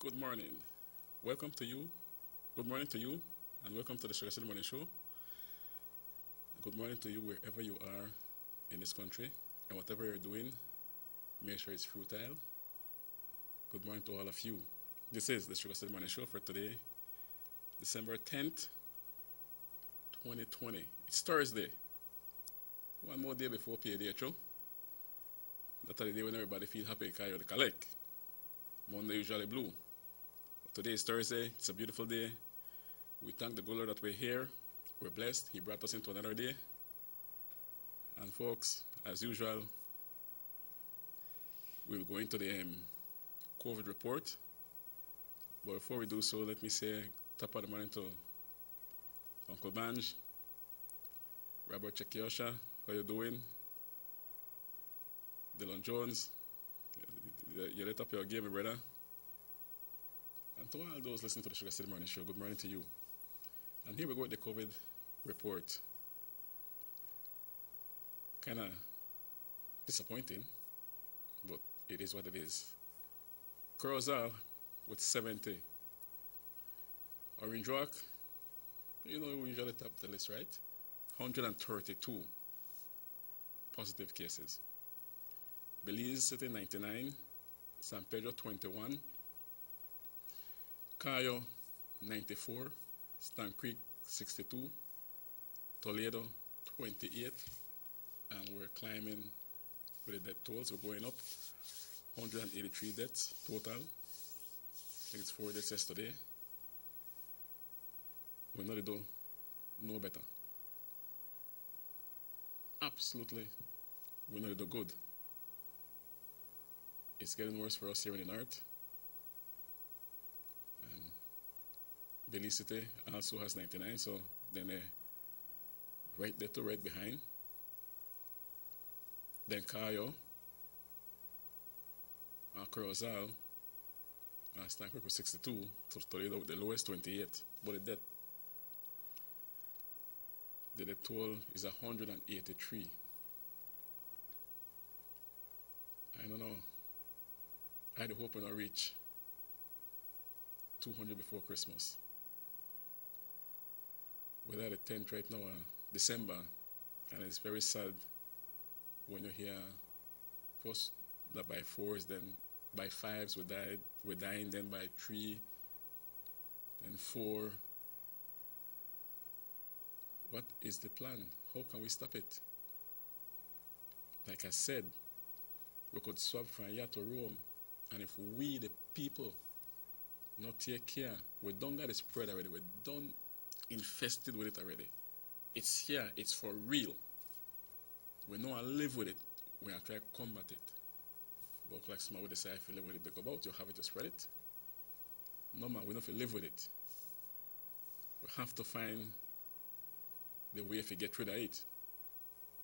Good morning. Welcome to you. Good morning to you, and welcome to the SugarCity Morning Show. Good morning to you wherever you are in this country, and whatever you're doing, make sure it's futile. Good morning to all of you. This is the SugarCity Morning Show for today, December 10th, 2020. It's Thursday. One more day before payday, true? That's the day when everybody feel happy because you're the collect. Monday usually blue. Today is Thursday. It's a beautiful day. We thank the good Lord that we're here. We're blessed. He brought us into another day. And folks, as usual, we'll go into the COVID report. But before we do so, let me say top of the morning to Uncle Banj, Robert Chekiosha, how you doing? Dylan Jones, you lit up your game, brother. And to all those listening to the SugarCity Morning Show, good morning to you. And here we go with the COVID report. Kind of disappointing, but it is what it is. Curacao with 70. Orange Rock, we usually top the list, right? 132 positive cases. Belize City 99, San Pedro 21, Cayo 94, Stan Creek 62, Toledo 28, and we're climbing with the death tolls. We're going up 183 deaths total. I think it's 4 deaths yesterday. We know they don't know better. Absolutely, we know they do good. It's getting worse for us here in the north. And Belize City also has 99, so then they're right there to right behind. Then Cayo, Curacao, Stan Creek with 62, Toledo with the lowest 28. But the death toll is 183. I don't know. I had hope I'll reach 200 before Christmas. We're at the 10th right now, December, and it's very sad when you hear first that by 4s, then by 5s we're dying, then by 3, then 4. What is the plan? How can we stop it? Like I said, we could swap from here to Rome. And if we, the people, not take care, we don't got it spread already. We're done infested with it already. It's here. It's for real. We know and live with it. We are trying to combat it. But like smart would say, if you live with it, they go about, you have it to spread it. No, man, we don't have to live with it. We have to find the way if we get rid of it.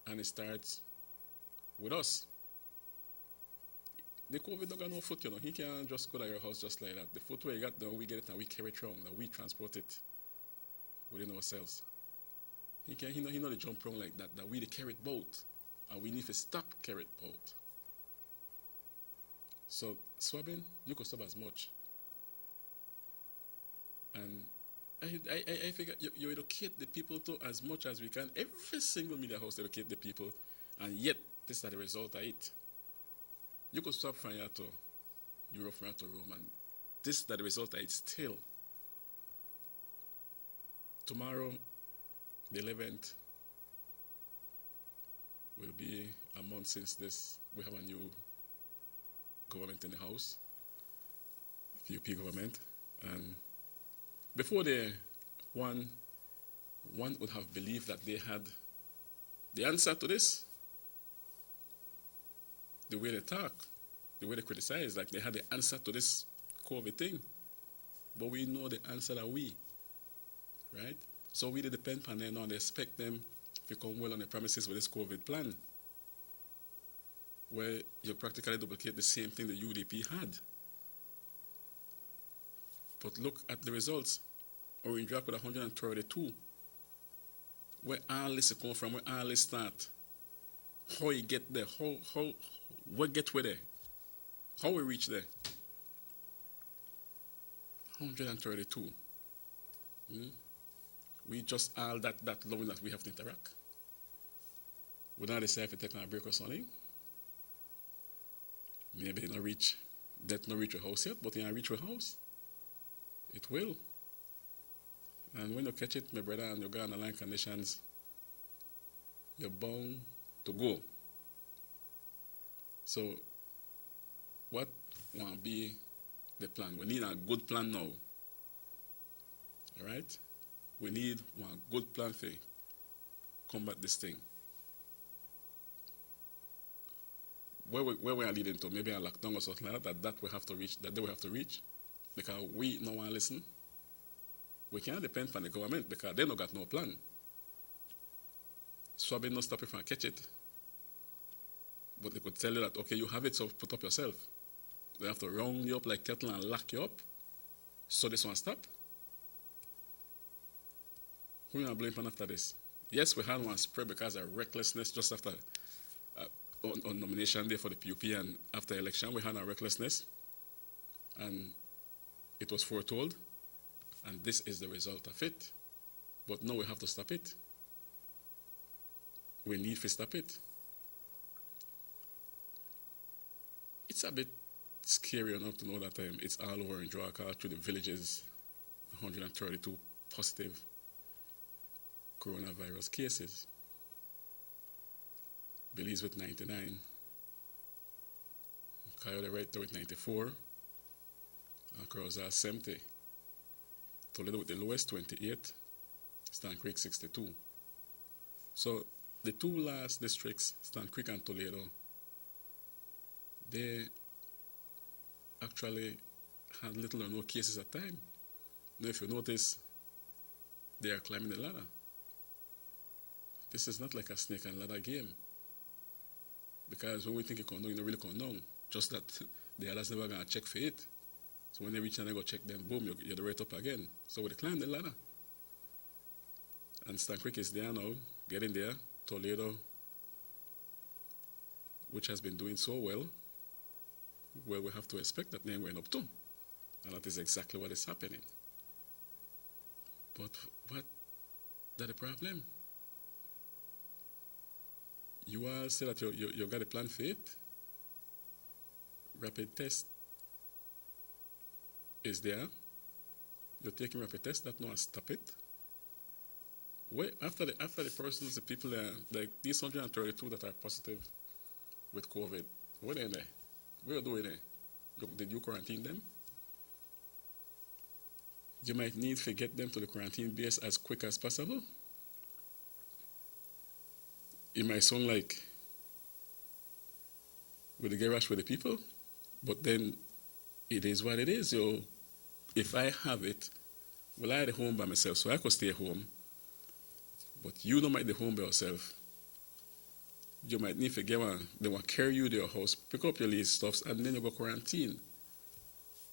And it starts with us. The COVID don't got no foot, He can't just go to your house just like that. The foot where you got, we get it and we carry it around, and we transport it within ourselves. He know the jump around like that we the carry it both. And we need to stop carry it both. So swabbing, you could swab as much. And I figure you educate the people to as much as we can. Every single media house educate the people, and yet this is the result of it. You could swap from here to Europe, from here to Rome, and this is the result of it still. Tomorrow, the 11th, will be a month since we have a new government in the house, UP government, and before one would have believed that they had the answer to this. The way they talk, the way they criticize, like they had the answer to this COVID thing. But we know the answer that right? So we depend on them now and expect them to come well on the premises with this COVID plan, where you practically duplicate the same thing the UDP had. But look at the results. Orange Rock with 132. Where all this come from, where all this start. How you get there, how we get there, how we reach there. 132. Mm? We just all that long that we have to interact. We don't decide if we take a break or something. Maybe it not reach, that not reach your house yet, but it reach your house. It will. And when you catch it, my brother, and you go on the line conditions, you're bound to go. So, what will be the plan? We need a good plan now. All right? We need one good plan for combat this thing. Where we are leading to, maybe a lockdown or something like that we have to reach, that they will have to reach, because we no one listen. We can't depend on the government because they no got no plan. Swabbing no stop if I catch it. But they could tell you that, okay, you have it, so put up yourself. They have to round you up like cattle and lock you up. So this one stop. Who you blame for after this? Yes, we had one spread because of recklessness just after on nomination day for the PUP, and after election we had a recklessness, and it was foretold, and this is the result of it. But now we have to stop it. We need to stop it. It's a bit scary enough to know that it's all over in Joaka, through the villages, 132 positive coronavirus cases. Belize with 99, Coyote right there with 94, and Crozar 70. Toledo with the lowest, 28, Stan Creek 62. So the two last districts, Stan Creek and Toledo, they actually had little or no cases at time. Now if you notice, they are climbing the ladder. This is not like a snake and ladder game. Because when we think it can down, you don't really come down. Just that the others never going to check for it. So when they reach and they go check, then boom, you're right up again. So we climb the ladder. And Stan Creek is there now, getting there. Toledo, which has been doing so well, we have to expect that name going up too. And that is exactly what is happening. But what is the problem? You all say that you got a plan for it. Rapid test is there. You're taking rapid test, that no one stop it. Wait, after the persons, the people like these 132 that are positive with COVID, what are they? What are you doing there? Did you quarantine them? You might need to get them to the quarantine base as quick as possible. It might sound like with the garage with the people, but then it is what it is. If I have it, well, I at home by myself, so I could stay home. But you don't might be home by yourself. You might need to get one. They will carry you to your house, pick up your list stuffs, and then you go quarantine.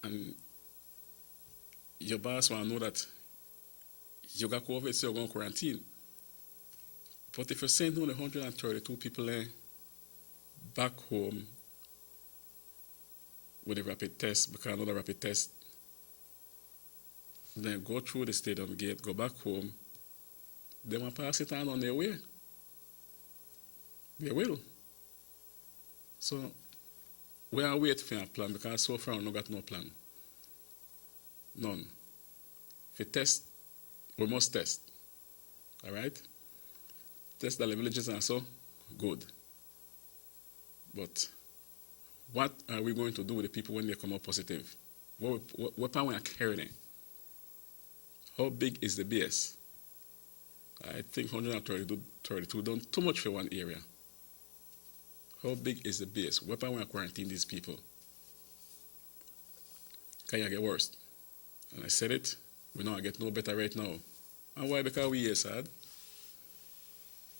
And your boss will know that you got COVID, so you're going to quarantine. But if you're sending only 132 people back home with a rapid test, because another rapid test, then go through the stadium gate, go back home, they will pass it on their way. They will. So we are waiting for a plan, because so far we got no plan. None. If you test, we must test. All right? Test the villages and so, good. But what are we going to do with the people when they come out positive? What power we are carrying? How big is the base? I think 132 done too much for one area. How big is the base? What power we are quarantining these people? Can you get worse? And I said it, we know I get no better right now. And why? Because we are sad.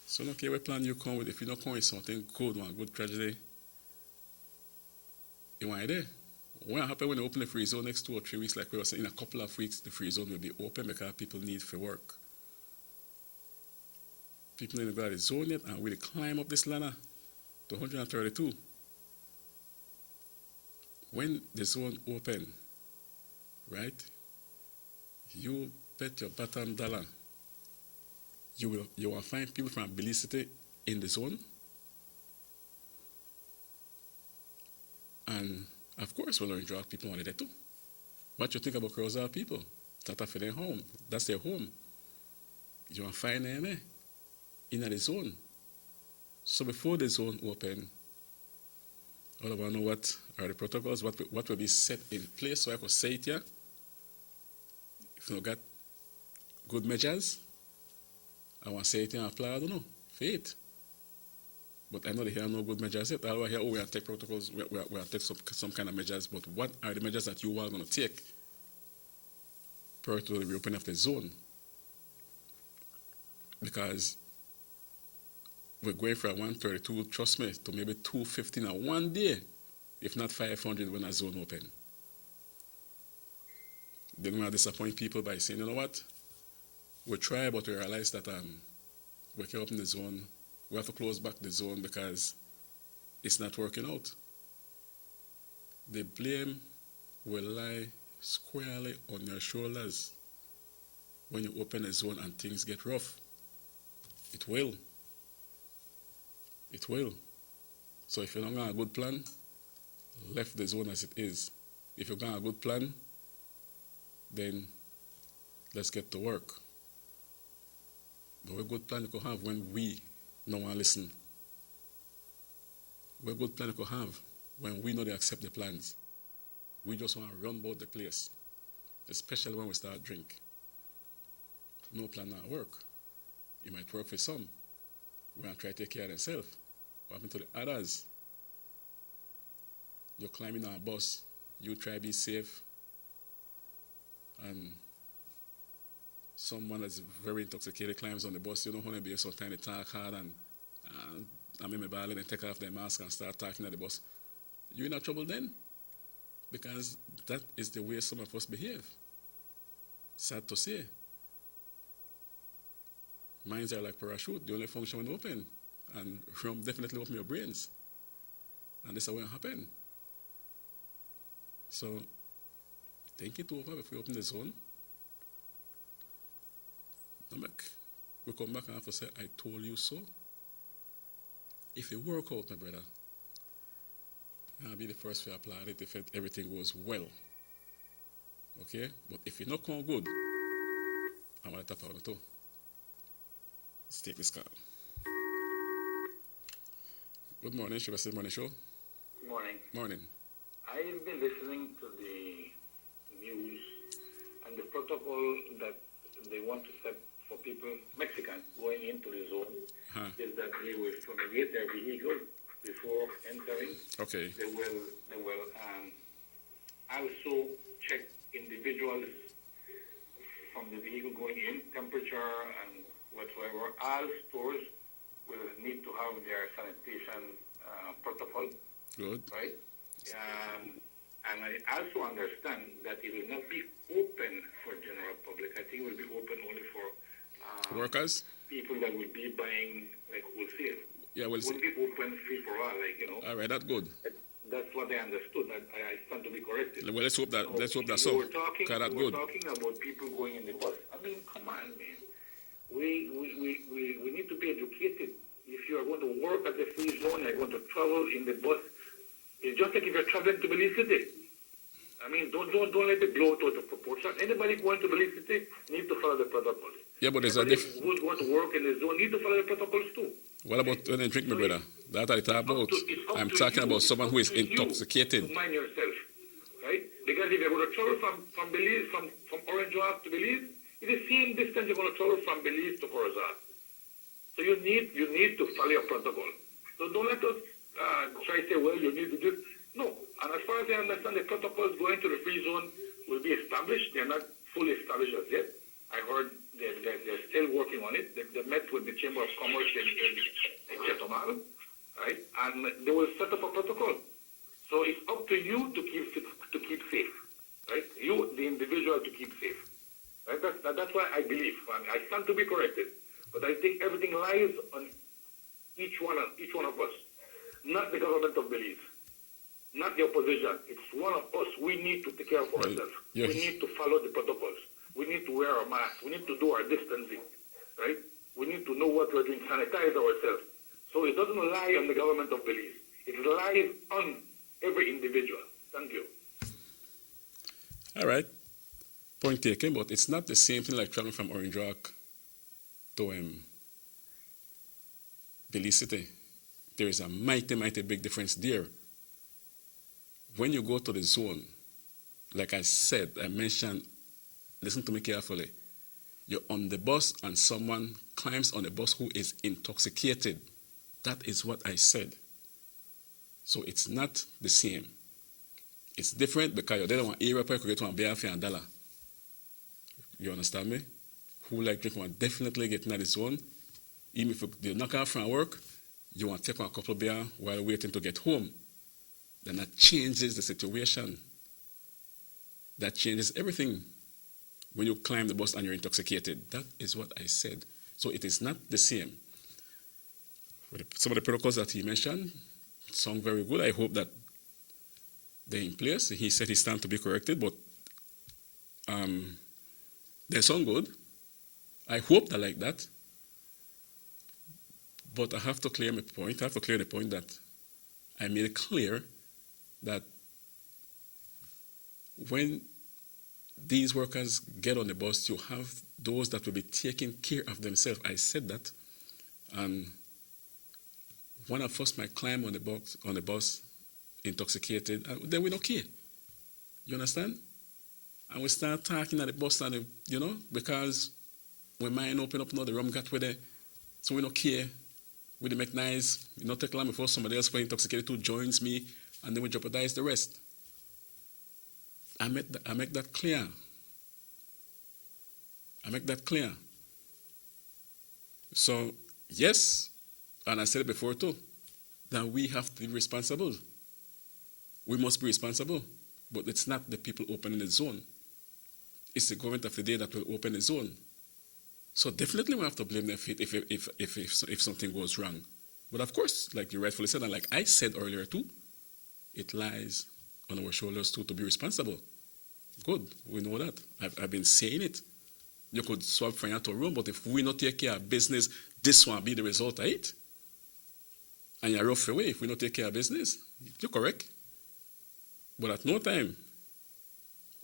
So okay, what plan you come with? If you don't come with something good, one good tragedy, you want it there. What happen when they open the free zone next 2 or 3 weeks, like we were saying, in a couple of weeks the free zone will be open because people need for work. People need to go to the zone yet and we'll climb up this ladder to 132. When the zone open, right, You bet your bottom dollar you will find people from Belize City in the zone. And of course we'll enjoy people on there too. What you think about Crozal people? That's for their home. That's their home. You will find them in the zone. So before the zone open, I want to know what are the protocols, what will be set in place so I could say it here. If you got good measures, I want to say it and apply, I don't know, for it. But I know they have no good measures yet. I hear, we have to take protocols, we have to take some kind of measures, but what are the measures that you are going to take prior to the reopening of the zone? Because we're going from 132, trust me, to maybe 250 now one day, if not 500 when a zone open. Then we're going to disappoint people by saying, you know what, we try, but we realize that we can't open the zone. We have to close back the zone because it's not working out. The blame will lie squarely on your shoulders when you open a zone and things get rough. It will. It will. So if you don't got a good plan, left the zone as it is. If you got a good plan, then let's get to work. But what good plan you could have when we no one listen? What good plan you could have when we know they accept the plans? We just want to run about the place, especially when we start drink. No plan not work. It might work for some. We want to try to take care of themselves. What happened to the others? You're climbing on a bus. You try to be safe. And someone that's very intoxicated climbs on the bus. You don't want to be sometimes they talk hard and I mean, and take off their mask and start talking at the bus. You're in trouble then. Because that is the way some of us behave. Sad to say. Minds are like parachute. They only function when open. And rum definitely open your brains. And this is what will happen. So, think it over before you open the zone. We come back and have to say, I told you so. If it work out, my brother, I'll be the first to apply it if everything goes well. Okay? But if it not come good, I want to tap out too. Let's take this call. Good morning, SugarCity MorningShow. Good morning. Morning. I've been listening to the news and the protocol that they want to set for people, Mexicans, going into the zone, is that they will fumigate their vehicle before entering. Okay. They will also check individuals from the vehicle going in, temperature and whatsoever. All stores will need to have their sanitation protocol. Good. Right? And I also understand that it will not be open for general public. I think it will be open only for workers? People that will be buying like wholesale. Yeah, well, it won't be open free for all, like, you know. All right, that's good. That's what I understood. I stand to be corrected. Well, let's hope that so. We're talking about people going in the bus. I mean, come on, man. We need to be educated. If you are going to work at the free zone, you're going to travel in the bus. It's just like if you're traveling to Belize City. I mean, don't let it blow out of proportion. Anybody going to Belize City needs to follow the protocols. Yeah, but there's who's going to work in the zone need to follow the protocols too. What about when they drink, my brother? That's what I talk about. I'm talking about someone who is intoxicated. To mind yourself, right? Because if you're going to travel from Belize, from Orange Walk to Belize, it's the same distance you're going to travel from Belize to Corozal. So you need to follow your protocol. So don't let us try to say, well, you need to do. No. And as far as I understand, the protocols going to the free zone will be established. They're not fully established as yet. I heard they're still working on it. They met with the Chamber of Commerce in Chetumal, right? And they will set up a protocol. So it's up to you to keep safe, right? You, the individual, to keep safe. Right? That's why I believe. And I stand to be corrected. But I think everything lies on each one of us, not the government of Belize, not the opposition. It's one of us. We need to take care of ourselves. Yes. We need to follow the protocols. We need to wear our masks. We need to do our distancing, right? We need to know what we're doing, sanitize ourselves. So it doesn't lie on the government of Belize. It lies on every individual. Thank you. All right. Point taken, but it's not the same thing like traveling from Orange Rock to Belize City. There is a mighty, mighty big difference there. When you go to the zone, like I said, I mentioned, listen to me carefully. You're on the bus and someone climbs on the bus who is intoxicated. That is what I said. So it's not the same. It's different because you're there on area where you get one beer for $1. You understand me? Who like drink one definitely get in the zone. Even if you knock out from work, you want to take one couple of beer while waiting to get home. Then that changes the situation. That changes everything when you climb the bus and you're intoxicated. That is what I said. So it is not the same. Some of the protocols that he mentioned sound very good. I hope that they're in place. He said he stand to be corrected, but they sound good. I hope they're like that. But I have to clear my point. I have to clear the point that I made it clear that when these workers get on the bus, you have those that will be taking care of themselves. I said that. And one of us might climb on the bus intoxicated, and then we don't care. You understand? And we start talking at the bus stand, because when mine open up now, the rum got with it, so we don't care. We don't make nice, take long before somebody else who intoxicated too joins me, and then we jeopardize the rest. I make that clear. I make that clear. So, yes, and I said it before too, that we have to be responsible. We must be responsible, but it's not the people opening the zone. It's the government of the day that will open the zone. So definitely we have to blame them if something goes wrong. But of course, like you rightfully said, and like I said earlier too, it lies on our shoulders too to be responsible. Good, we know that. I've been saying it. You could swap from here to room, but if we not take care of business, this one be the result of it. And you're rough away if we not take care of business. You're correct. But at no time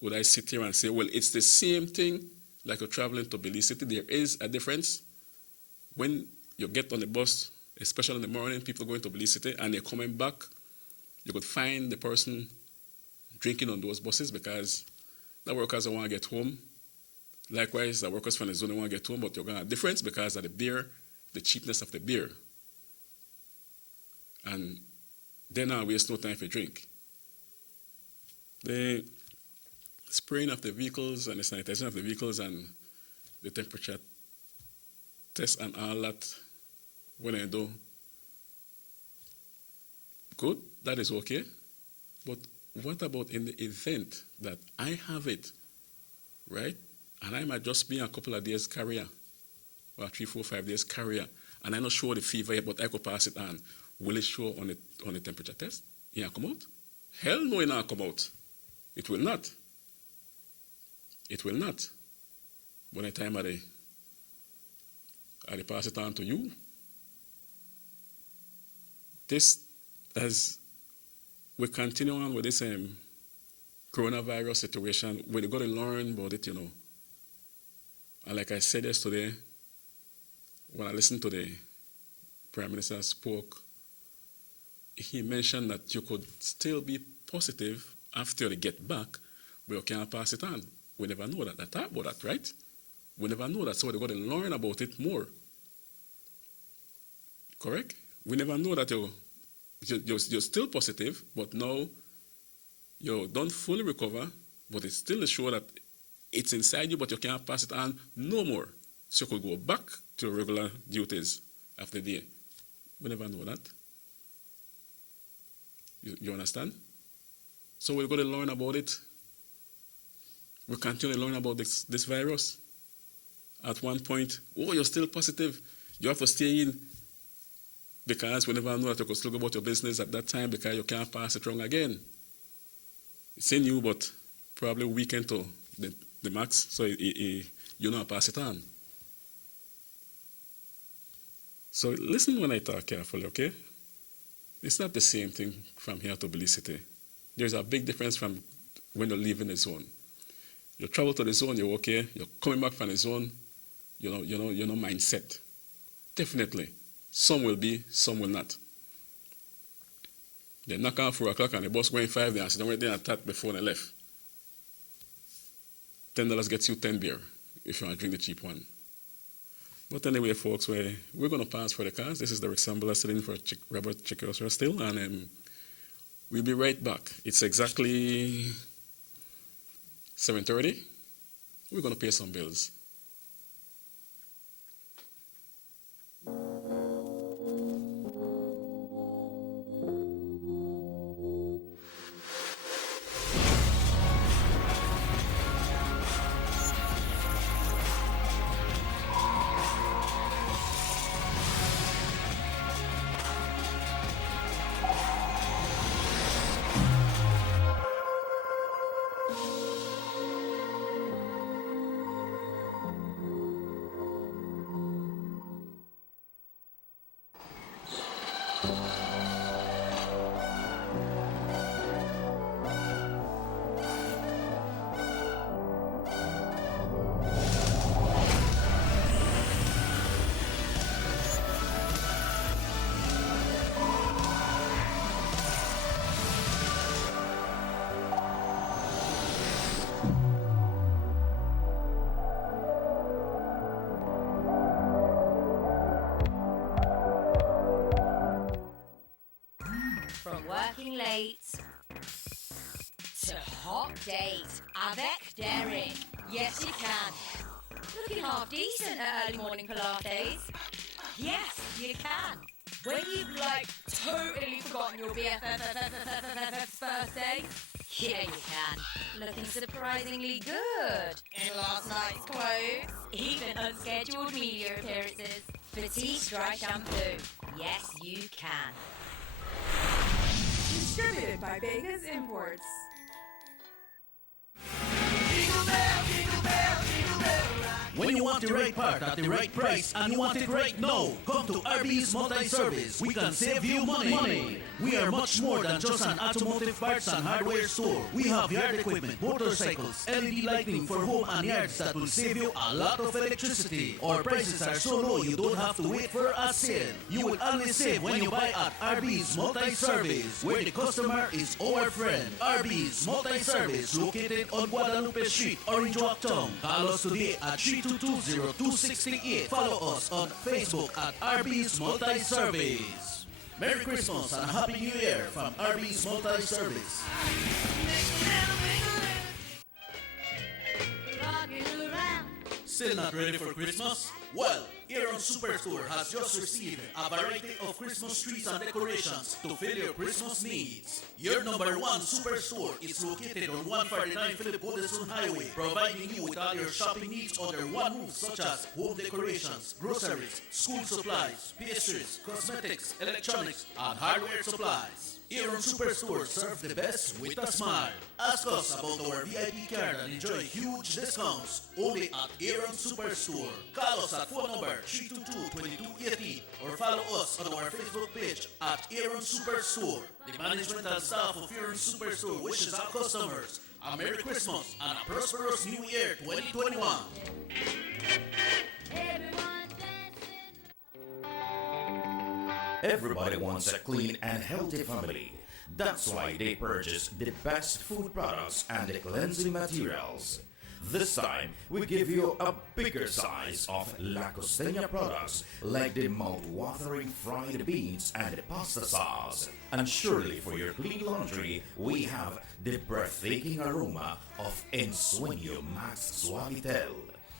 would I sit here and say, well, it's the same thing like you're traveling to Belize City. There is a difference. When you get on the bus, especially in the morning, people going to Belize City and they're coming back, you could find the person drinking on those buses because the workers don't want to get home. Likewise, the workers from the zone don't want to get home, but you're going to have a difference because of the beer, the cheapness of the beer. And then now waste no time for drink. The spraying of the vehicles and the sanitization of the vehicles and the temperature test and all that, when I do, good, that is okay. But what about in the event that I have it, right? And I might just be a couple of days carrier, or 3, 4, 5 days carrier, and I'm not sure the fever yet, but I could pass it on. Will it show on the temperature test? It will come out? Hell no, it will not come out. It will not. It will not. When the time I pass it on to you, this, as we continue on with this coronavirus situation, we're going to learn about it, And like I said yesterday, when I listened to the Prime Minister spoke, he mentioned that you could still be positive after you get back, but you can't pass it on. We never know that. I talk about that, right? We never know that, so we're going to learn about it more. Correct? We never know that you're still positive, but now you don't fully recover, but it's still sure that it's inside you, but you can't pass it on no more. So you could go back to your regular duties after the day. We never know that. You understand? So we're going to learn about it. We continue to learn about this virus. At one point, you're still positive. You have to stay in because we never know that you can still go about your business at that time because you can't pass it wrong again. It's in you, but probably weakened to the max, so you know, pass it on. So listen when I talk carefully, okay? It's not the same thing from here to Belize City. There's a big difference from when you're leaving the zone. You travel to the zone, you're okay. You're coming back from the zone, you know mindset. Definitely. Some will be, some will not. They knock on 4 o'clock and the bus going 5 there and sit down right there and chat before they left. $10 gets you 10 beer if you want to drink the cheap one. But anyway, folks, we're going to pass for the cars. This is Derek Sambala sitting in for Robert Chikosra still, and we'll be right back. It's exactly 7:30. We're going to pay some bills. From working late to hot date avec Derek. Yes, you can. Looking half decent at early morning Pilates. Yes, you can. When you've totally forgotten your BFF's birthday. Yeah, you can. Looking surprisingly good in last night's clothes. Even unscheduled media appearances. Petite dry shampoo. Yes, you can. Distributed by Vegas Imports. When you want the right part at the right price and you want it right now, come to RB's Multi-Service. We can save you money. We are much more than just an automotive parts and hardware store. We have yard equipment, motorcycles, LED lighting for home and yards that will save you a lot of electricity. Our prices are so low you don't have to wait for a sale. You will only save when you buy at RB's Multi-Service, where the customer is our friend. RB's Multi-Service, located on Guadalupe Street, Orange Walk Town. Call us today at 322-0268. Follow us on Facebook at RB's Multi-Service. Merry Christmas and Happy New Year from RB's Multi-Service. Still not ready for Christmas? Well, Aaron Superstore has just received a variety of Christmas trees and decorations to fill your Christmas needs. Your number one superstore is located on 149 Philip Goodison Highway, providing you with all your shopping needs under one roof, such as home decorations, groceries, school supplies, pastries, cosmetics, electronics, and hardware supplies. Aaron Superstore serves the best with a smile. Ask us about our VIP card and enjoy huge discounts only at Aaron Superstore. Call us at phone number 322-2280 or follow us on our Facebook page at Aaron Superstore. The management and staff of Aaron Superstore wishes our customers a Merry Christmas and a prosperous New Year 2021. Everybody wants a clean and healthy family. That's why they purchase the best food products and the cleansing materials. This time, we give you a bigger size of La Costeña products like the mouth-watering fried beans and the pasta sauce. And surely for your clean laundry, we have the breathtaking aroma of Ensueño Max Suavitel.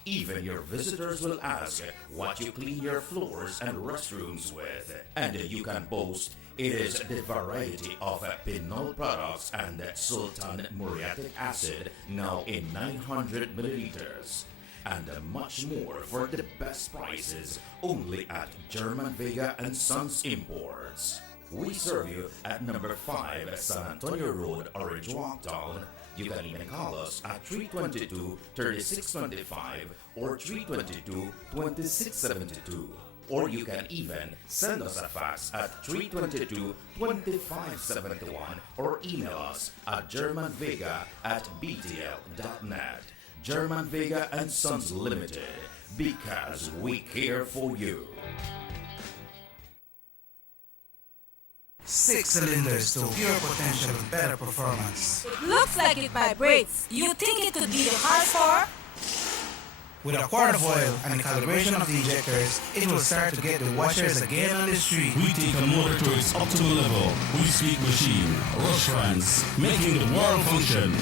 Even your visitors will ask what you clean your floors and restrooms with. And you can boast it is the variety of Pinol products and Sultan Muriatic acid now in 900 milliliters. And much more for the best prices only at German Vega and Sons Imports. We serve you at number 5 San Antonio Road, Orange Walk Town, You can even call us at 322-3625 or 322-2672. Or you can even send us a fax at 322-2571 or email us at germanvega@btl.net. German Vega and Sons Limited, because we care for you. 6 cylinders to pure potential and better performance. It looks like it vibrates. You think it could be the horsepower? With a quart of oil and the calibration of the injectors, it will start to get the washers again on the street. We take a motor to its optimal level. We speak machine, Rush France, making the world function.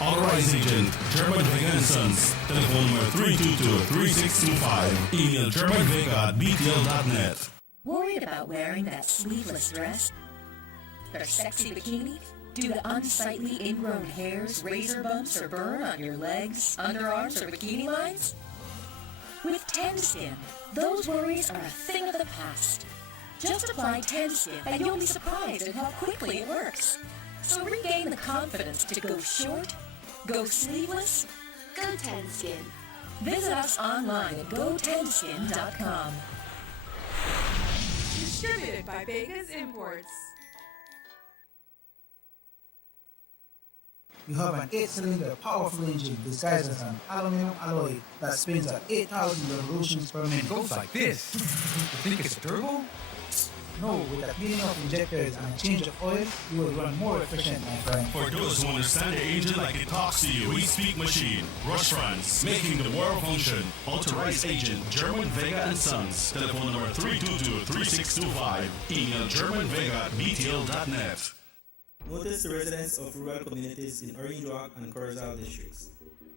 Authorized agent, German Vega and Sons. Telephone number 322-3625. Email germanvega@btl.net. Worried about wearing that sleeveless dress? Or sexy bikini? Do the unsightly ingrown hairs, razor bumps, or burn on your legs, underarms, or bikini lines? With Tenskin, those worries are a thing of the past. Just apply Tenskin and you'll be surprised at how quickly it works. So regain the confidence to go short, go sleeveless, go Tenskin. Visit us online at gotenskin.com. Distributed by Vegas Imports. You have an 8-cylinder powerful engine disguised as an aluminum alloy that spins at 8,000 revolutions per minute. Goes like this. You think it's a turbo? No, with a cleaning of injectors and a change of oil, you will run more efficient, my friend. For those who understand the engine like it talks to you, we speak machine, Rush France, making the world function. Authorized agent, German Vega and Sons. Telephone number 322-3625. Email germanvega@btl.net. Notice the residents of rural communities in Orange Walk and Corozal districts.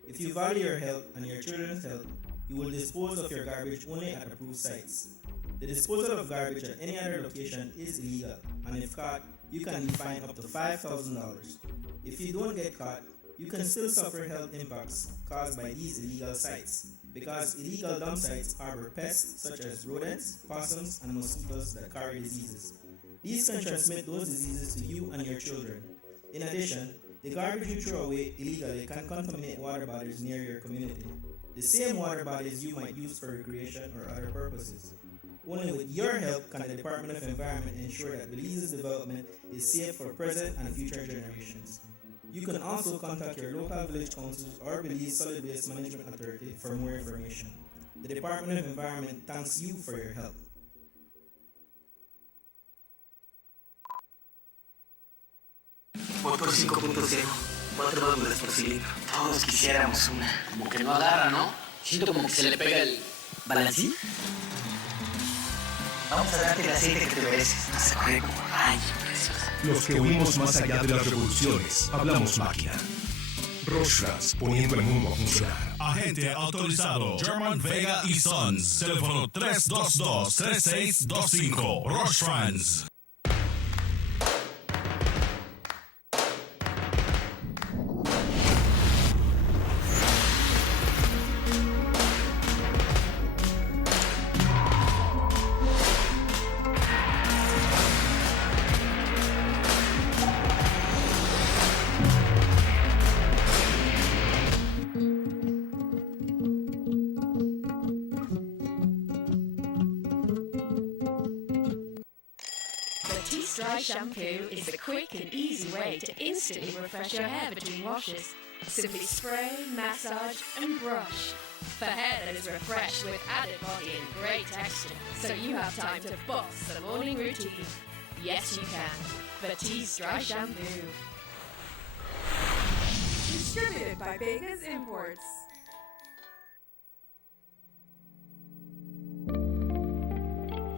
If you value your health and your children's health, you will dispose of your garbage only at approved sites. The disposal of garbage at any other location is illegal, and if caught, you can be fined up to $5,000. If you don't get caught, you can still suffer health impacts caused by these illegal sites, because illegal dump sites harbor pests such as rodents, possums, and mosquitoes that carry diseases. These can transmit those diseases to you and your children. In addition, the garbage you throw away illegally can contaminate water bodies near your community, the same water bodies you might use for recreation or other purposes. Only with your help can the Department of Environment ensure that Belize's development is safe for present and future generations. You can also contact your local village councils or Belize Solid Waste Management Authority for more information. The Department of Environment thanks you for your help. Motor 5.0, 4 válvulas por cilindro. Todos quisiéramos una. Como que no agarra, ¿no? Siento como que se le pega el balancín. Vamos a darte el aceite que te mereces. Vas a correr como rayo, preciosa. Los que huimos más allá de las revoluciones, hablamos máquina. Rostras, poniendo el mundo a funcionar. Agente autorizado, German Vega y Sons. Teléfono 322-3625. Rush France. Shampoo is the quick and easy way to instantly refresh your hair between washes. Simply spray, massage, and brush. For hair that is refreshed with added body and great texture, so you have time to boss the morning routine. Yes, you can. Batiste Dry Shampoo. Distributed by Vegas Imports.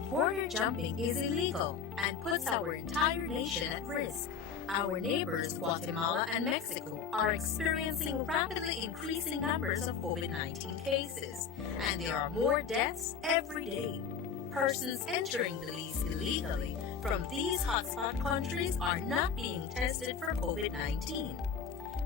Border jumping is illegal and puts our entire nation at risk. Our neighbors, Guatemala and Mexico, are experiencing rapidly increasing numbers of COVID-19 cases, and there are more deaths every day. Persons entering Belize illegally from these hotspot countries are not being tested for COVID-19.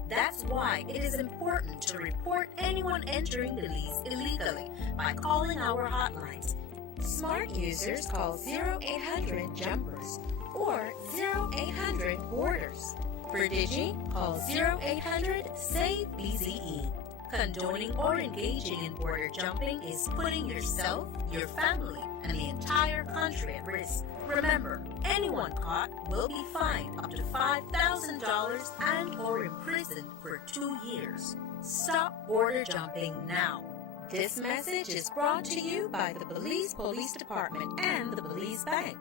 That's why it is important to report anyone entering Belize illegally by calling our hotlines. Smart users call 0800 Jumpers or 0800 Borders. For Digi, call 0800-SAVE-BZE. Condoning or engaging in border jumping is putting yourself, your family, and the entire country at risk. Remember, anyone caught will be fined up to $5,000 and or imprisoned for 2 years. Stop border jumping now. This message is brought to you by the Belize Police Department and the Belize Bank.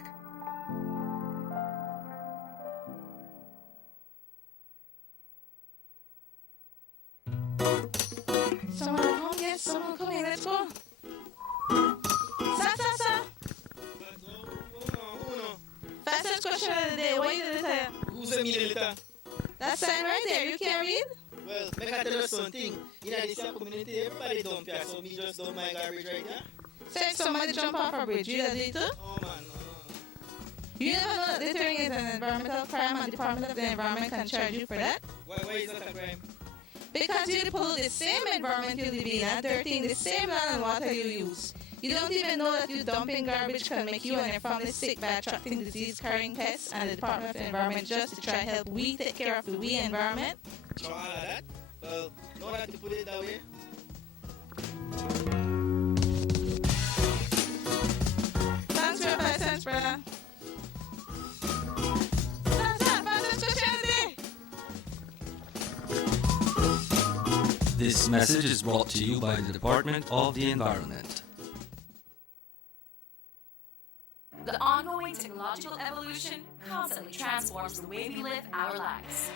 Someone home? Yes, someone coming. Let's go. Sa. Fastest question of the day. What you did it? Who's a milliliter? That sign right there. You can't read? Well, make I tell you something. In this community, everybody dump here, so me just dump my garbage right here. So if somebody jump off a bridge, you do it too? Oh man, no. You never know that littering is an environmental crime and the Department of the Environment can charge you for that? Why is that a crime? Because you pollute the same environment you live in and dirtying the same land and water you use. You don't even know that you dumping garbage can make you and your family sick by attracting disease-carrying pests, and the Department of the Environment just to try and help we take care of the we environment. So all of that? Well, know that you put it that way. Thanks for your 5 cents, brother. This message is brought to you by the Department of the Environment. The ongoing technological evolution constantly transforms the way we live our lives.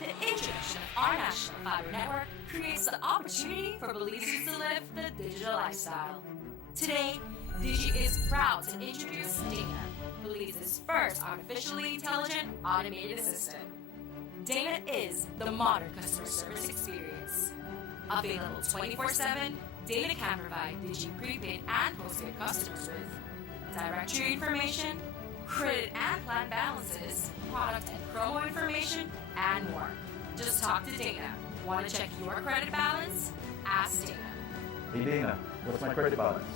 The introduction of our national fiber network creates the opportunity for Belizeans to live the digital lifestyle. Today, Digi is proud to introduce Dana, Belize's first artificially intelligent automated assistant. Dana is the modern customer service experience. Available 24/7, Dana can provide Digi prepaid and postpaid customers with directory information, credit and plan balances, product and promo information, and more. Just talk to Dana. Want to check your credit balance? Ask Dana. Hey Dana, what's my credit balance?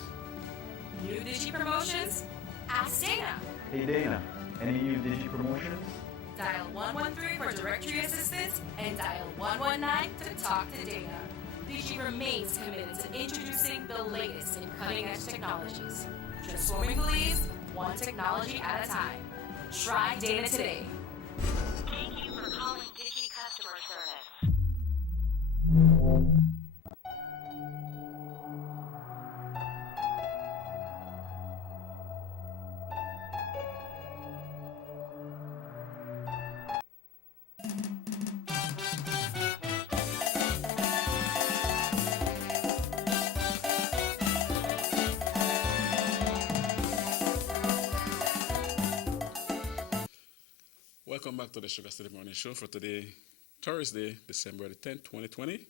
New Digi promotions? Ask Dana. Hey Dana, any new Digi promotions? Dial 113 for directory assistance and dial 119 to talk to Dana. Digi remains committed to introducing the latest in cutting-edge technologies. Transforming Belize, one technology at a time. Try Dana today. Thank you for calling Digi Customer Service. Welcome back to the SugarCity Morning Show for today, Thursday, December the 10th, 2020.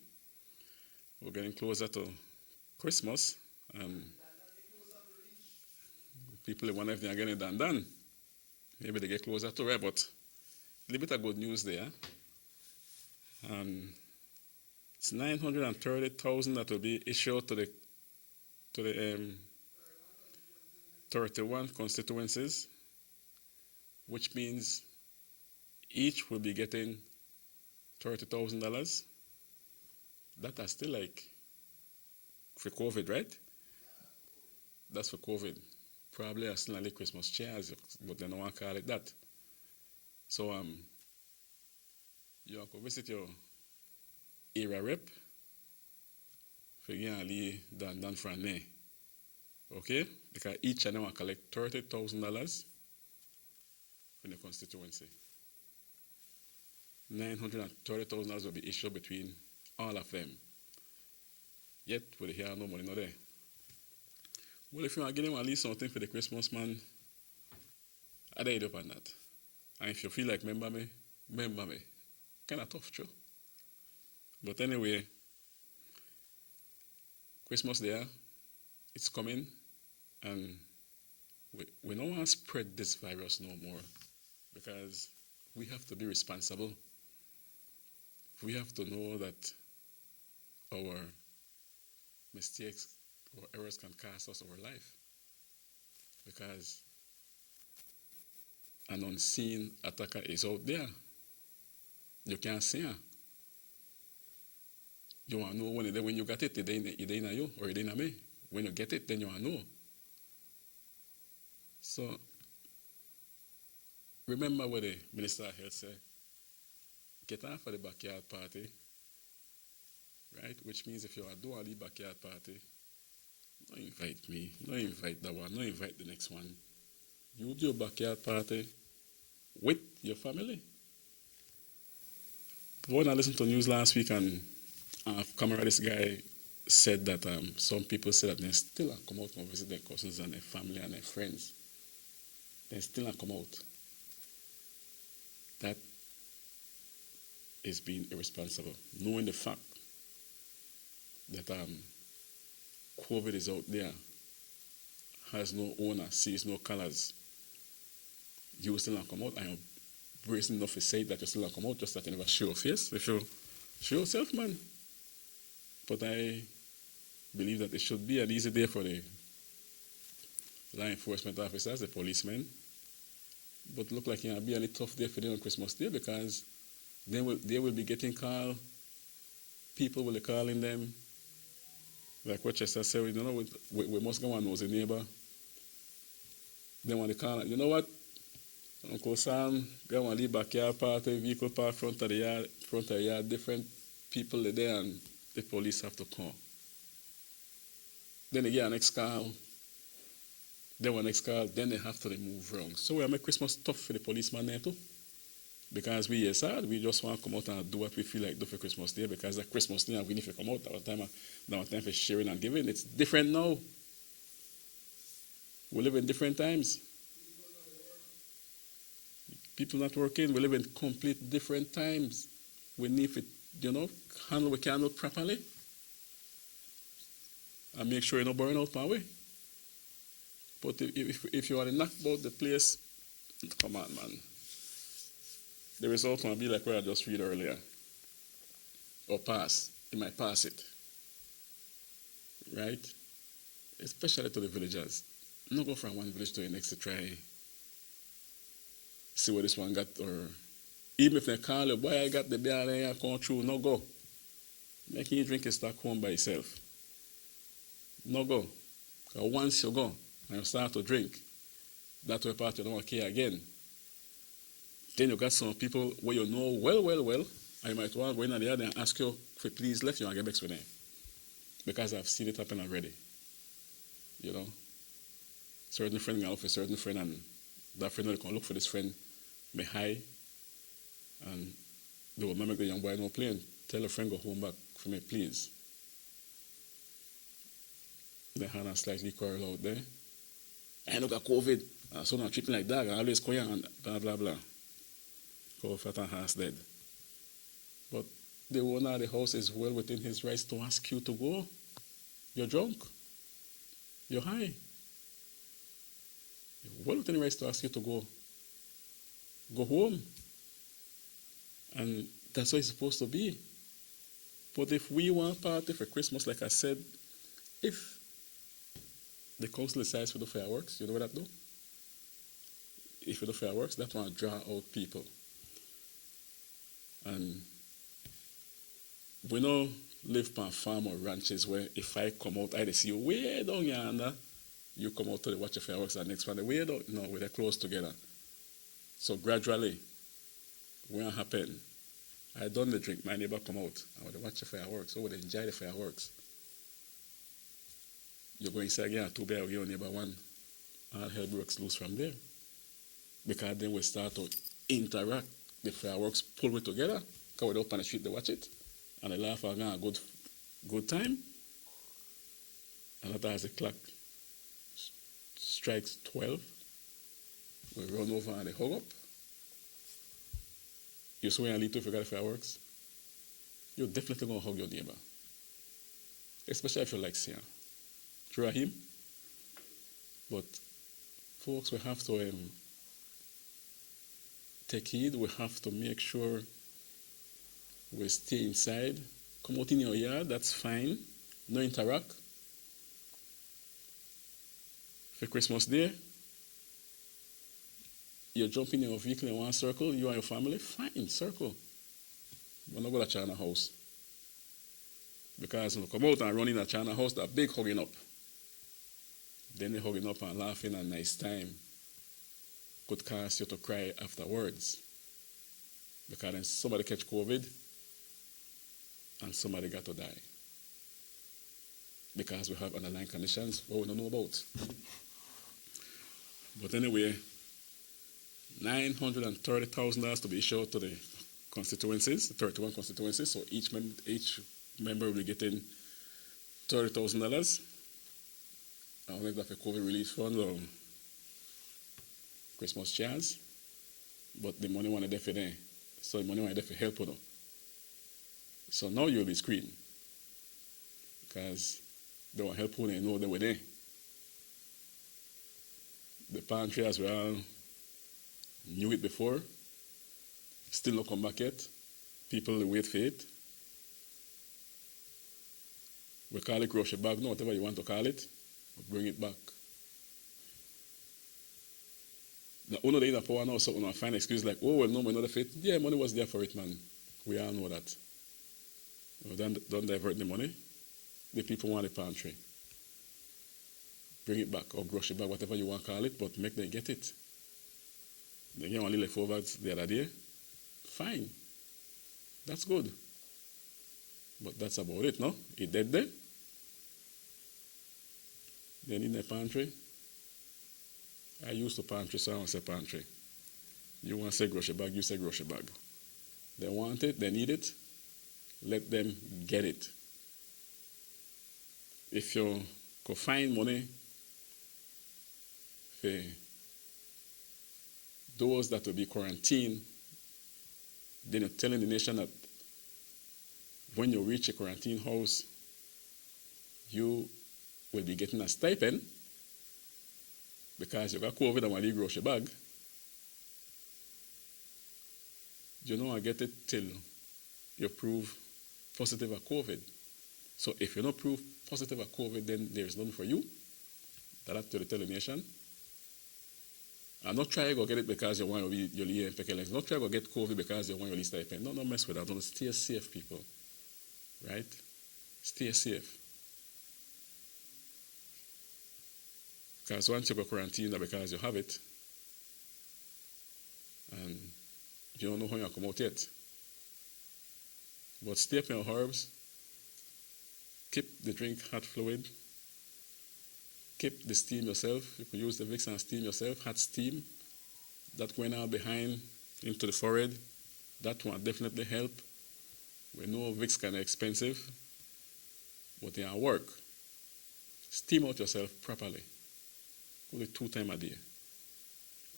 We're getting closer to Christmas. People wonder if they're getting it done. Maybe they get closer to it, but a little bit of good news there. It's 930,000 that will be issued to the 31 constituencies, which means each will be getting $30,000. That are still like for COVID, right? That's for COVID. Probably are still like Christmas chairs, but they don't want to call it that. So you can visit your area rep for you done from there. Okay? Because each of them will collect $30,000 from the constituency. $930,000 will be issued between all of them. Yet, we hear no money, no there. Well, if you want to give them at least something for the Christmas, man, I'd aid up on that. And if you feel like member me. Kind of tough, true. But anyway, Christmas there, it's coming, and we don't want to spread this virus no more, because we have to be responsible. We have to know that our mistakes or errors can cost us our life, because an unseen attacker is out there. You can't see her. You want to know when you got it, it ain't you or it ain't me. When you get it, then you want to know. So, remember what the Minister of Health said. Get on for the backyard party, right? Which means if you are doing the backyard party, don't invite me, don't invite that one, don't invite the next one. You do your backyard party with your family. When I listened to news last week and Camera, this guy said that some people say that they still have come out and visit their cousins and their family and their friends. They still have come out. That is being irresponsible, knowing the fact that COVID is out there, has no owner, sees no colors. You still not come out. I am bracing enough to say that you still not come out, just that you never show your face. If you show yourself, man. But I believe that it should be an easy day for the law enforcement officers, the policemen. But look like it will be a tough day for them on Christmas Day because they will be getting called. People will be calling them. Like what Chester said, we must go and know the neighbor. They want to call, you know what? Uncle Sam, go and leave backyard party, vehicle park front of the yard, different people are there and the police have to come. Then they get an next call. Then one next call, then they have to move wrong. So we make Christmas tough for the policeman there too. Because we are sad, we just want to come out and do what we feel like do for Christmas Day because that Christmas Day, we need to come out, our time for sharing and giving. It's different now. We live in different times. People not working, we live in complete different times. We need to, handle properly. And make sure you don't burn out my way. But if you want to knock about the place, come on, man. The result might be like what I just read earlier. Or pass. It might pass it. Right? Especially to the villagers. Not go from one village to the next to try see what this one got. Or even if they call you, boy, I got the beer there, come through, no go. Making you drink and start home by yourself. No go. Because once you go and you start to drink, that's where part you don't care again. Then you got some people where you know well, I might want to go in the other and ask you for please left you and get back with them. Because I've seen it happen already. Certain friend can look for certain friend and that friend can look for this friend, me high, and they will make the young boy no play and tell a friend go home back for me, please. They had a slightly quarrel out there. I know got COVID, so now treat me like that, I always call you and blah blah blah. Go fat and has dead. But the owner of the house is well within his rights to ask you to go. You're drunk. You're high. You're well within the rights to ask you to go. Go home. And that's what it's supposed to be. But if we want a party for Christmas, like I said, if the council decides to do fireworks, you know what that do? If you do fireworks, that will draw out people. And we don't live on farm or ranches where if I come out, I see you way down yonder, you come out to watch the fireworks and next one, the way down, no, they're close together. So gradually, what will happen? I done the drink, my neighbor come out, I would watch the fireworks, so would enjoy the fireworks. You're going to say again, two bear with your neighbor one, all hell breaks loose from there. Because then we start to interact. The fireworks pull it together, because we up on the street, they watch it, and they laugh again, a good time. And after as the clock strikes 12, we run over and they hug up. You saw when you leave to forget the fireworks, you're definitely going to hug your neighbor. Especially if you like Sia. Through him. But folks, we have to take heed. We have to make sure we stay inside. Come out in your yard, that's fine. No interact. For Christmas Day, you jump in your vehicle in one circle, you and your family, fine, circle. When I go to China house, because when I come out and run in a China house, that big hugging up. Then they hugging up and laughing and nice time could cause you to cry afterwards. Because then somebody catch COVID and somebody got to die. Because we have underlying conditions we don't know about. But anyway, $930,000 to be issued to the constituencies, 31 constituencies. So each member will be getting $30,000. I don't know if that's a COVID relief fund or Christmas chance, but the money wanted there for them. So the money wanted there for help you. So now you'll be screened because they want help you and know they were there. The pantry as well knew it before, still not come back yet. People wait for it. We call it grocery bag, no, whatever you want to call it, bring it back. The owner they in power now, so I find excuse like, oh well, no, we're not fit. Yeah, money was there for it, man. We all know that. Don't divert the money. The people want the pantry. Bring it back or grocery bag, whatever you want to call it, but make them get it. They get only leftovers the other day. Fine. That's good. But that's about it, no? It dead there. They need a pantry. I used to pantry, so I want to say pantry. You want to say grocery bag, you say grocery bag. They want it, they need it. Let them get it. If you could find money for those that will be quarantined, then you're telling the nation that when you reach a quarantine house, you will be getting a stipend because you got COVID and want to grocery bag. You know I get it till you prove positive of COVID. So if you don't prove positive of COVID, then there's nothing for you. That's to tell the nation. I'm not trying to go get it because you want your leave infected legs. Not try to go get COVID because you want your leave stipend. No, mess with that. Don't stay safe, people. Right? Stay safe. Because once you go quarantine because you have it, and you don't know how you come out yet. But stay up on your herbs. Keep the drink hot fluid. Keep the steam yourself. You can use the Vicks and steam yourself. Hot steam. That going out behind into the forehead. That one definitely help. We know Vicks kind of expensive, but they work. Steam out yourself properly. Only 2 times a day.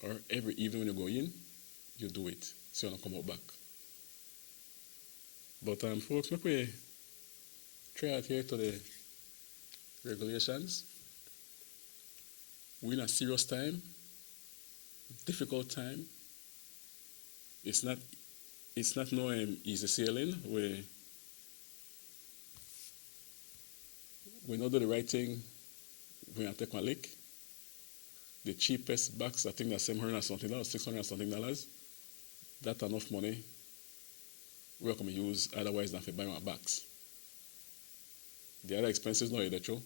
Or every evening when you go in, you do it. So you don't come out back. But folks, make we try adhere to the regulations. We're in a serious time, difficult time. It's not no easy sailing. We not do the right thing. We take one lick. The cheapest box, I think that's $700 and something, $600 and something. That's enough money we're going to use otherwise than to buy one box. The other expenses not there, true.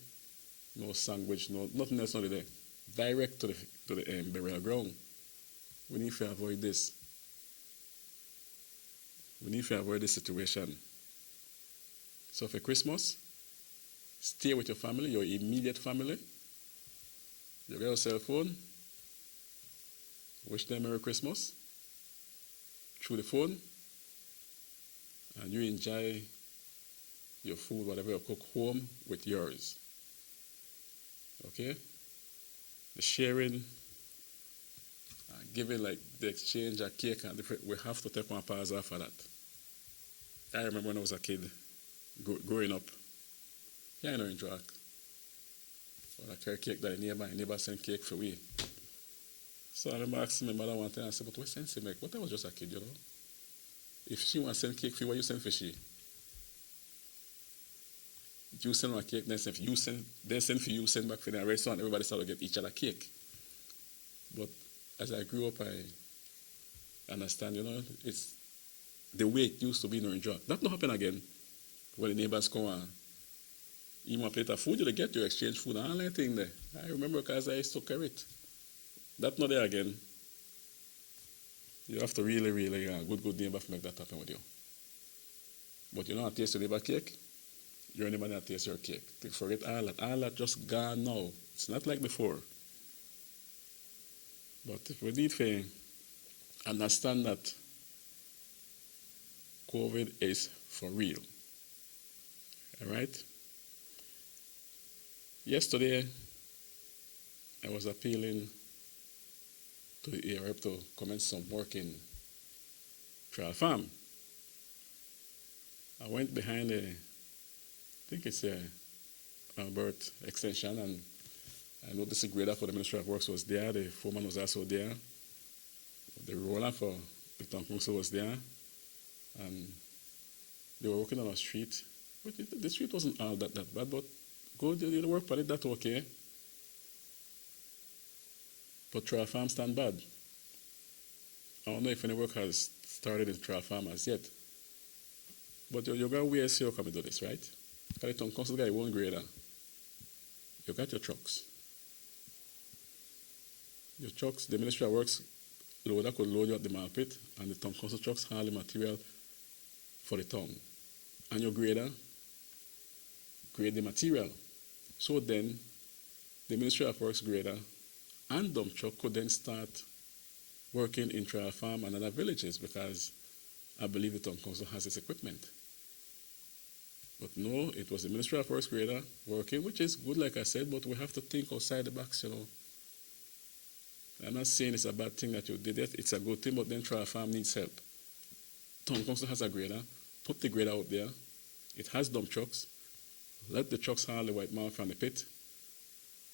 No sandwich, nothing else not there. Direct to the burial ground. We need to avoid this. We need to avoid this situation. So for Christmas, stay with your family, your immediate family. You get a cell phone. Wish them Merry Christmas through the phone. And you enjoy your food, whatever you cook home with yours. Okay? The sharing, giving like the exchange of cake and different, we have to take one pause after that. I remember when I was a kid, growing up, yeah, I know in Drac. When I carry cake that my neighbor sent cake for me. So I remember asking my mother one time, I said, but what sense it make? But I was just a kid, you know. If she wants to send cake for you, what you send for she? You send her a cake, then send for you, then send for you, send back for the restaurant, everybody started to get each other cake. But as I grew up, I understand, you know, it's the way it used to be in Orange Rock. That not happen again. When the neighbors come and eat a plate of food, you get your exchange food and all that thing there. I remember because I used to carry it. That not there again. You have to really, really good neighbor to make that happen with you. But you know how to taste your neighbor cake? Your neighbor not taste your cake. Forget all that. All that just gone now. It's not like before. But if we need to understand that COVID is for real. All right? Yesterday, I was appealing to the ARF to commence some work in Trial Farm. I went behind I think it's a Albert extension, and I noticed the grader for the Ministry of Works was there, the foreman was also there, the roller for the town council was there, and they were working on a street. But the street wasn't all that bad, but go to the work on it, that's okay. But Trial Farm stand bad. I don't know if any work has started in Trial Farm as yet. But you got ways here come to do this, right? Because the town council got one grader. You got your trucks. Your trucks, the Ministry of Works loader could load you at the market, and the town council trucks haul the material for the town. And your grader grade the material. So then the Ministry of Works grader and dump truck could then start working in Trial Farm and other villages, because I believe the town council has its equipment. But no, it was the Ministry of Works grader working, which is good, like I said, but we have to think outside the box, you know. I'm not saying it's a bad thing that you did it, it's a good thing, but then Trial Farm needs help. Town council has a grader, put the grader out there, it has dump trucks, let the trucks haul the white mark from the pit,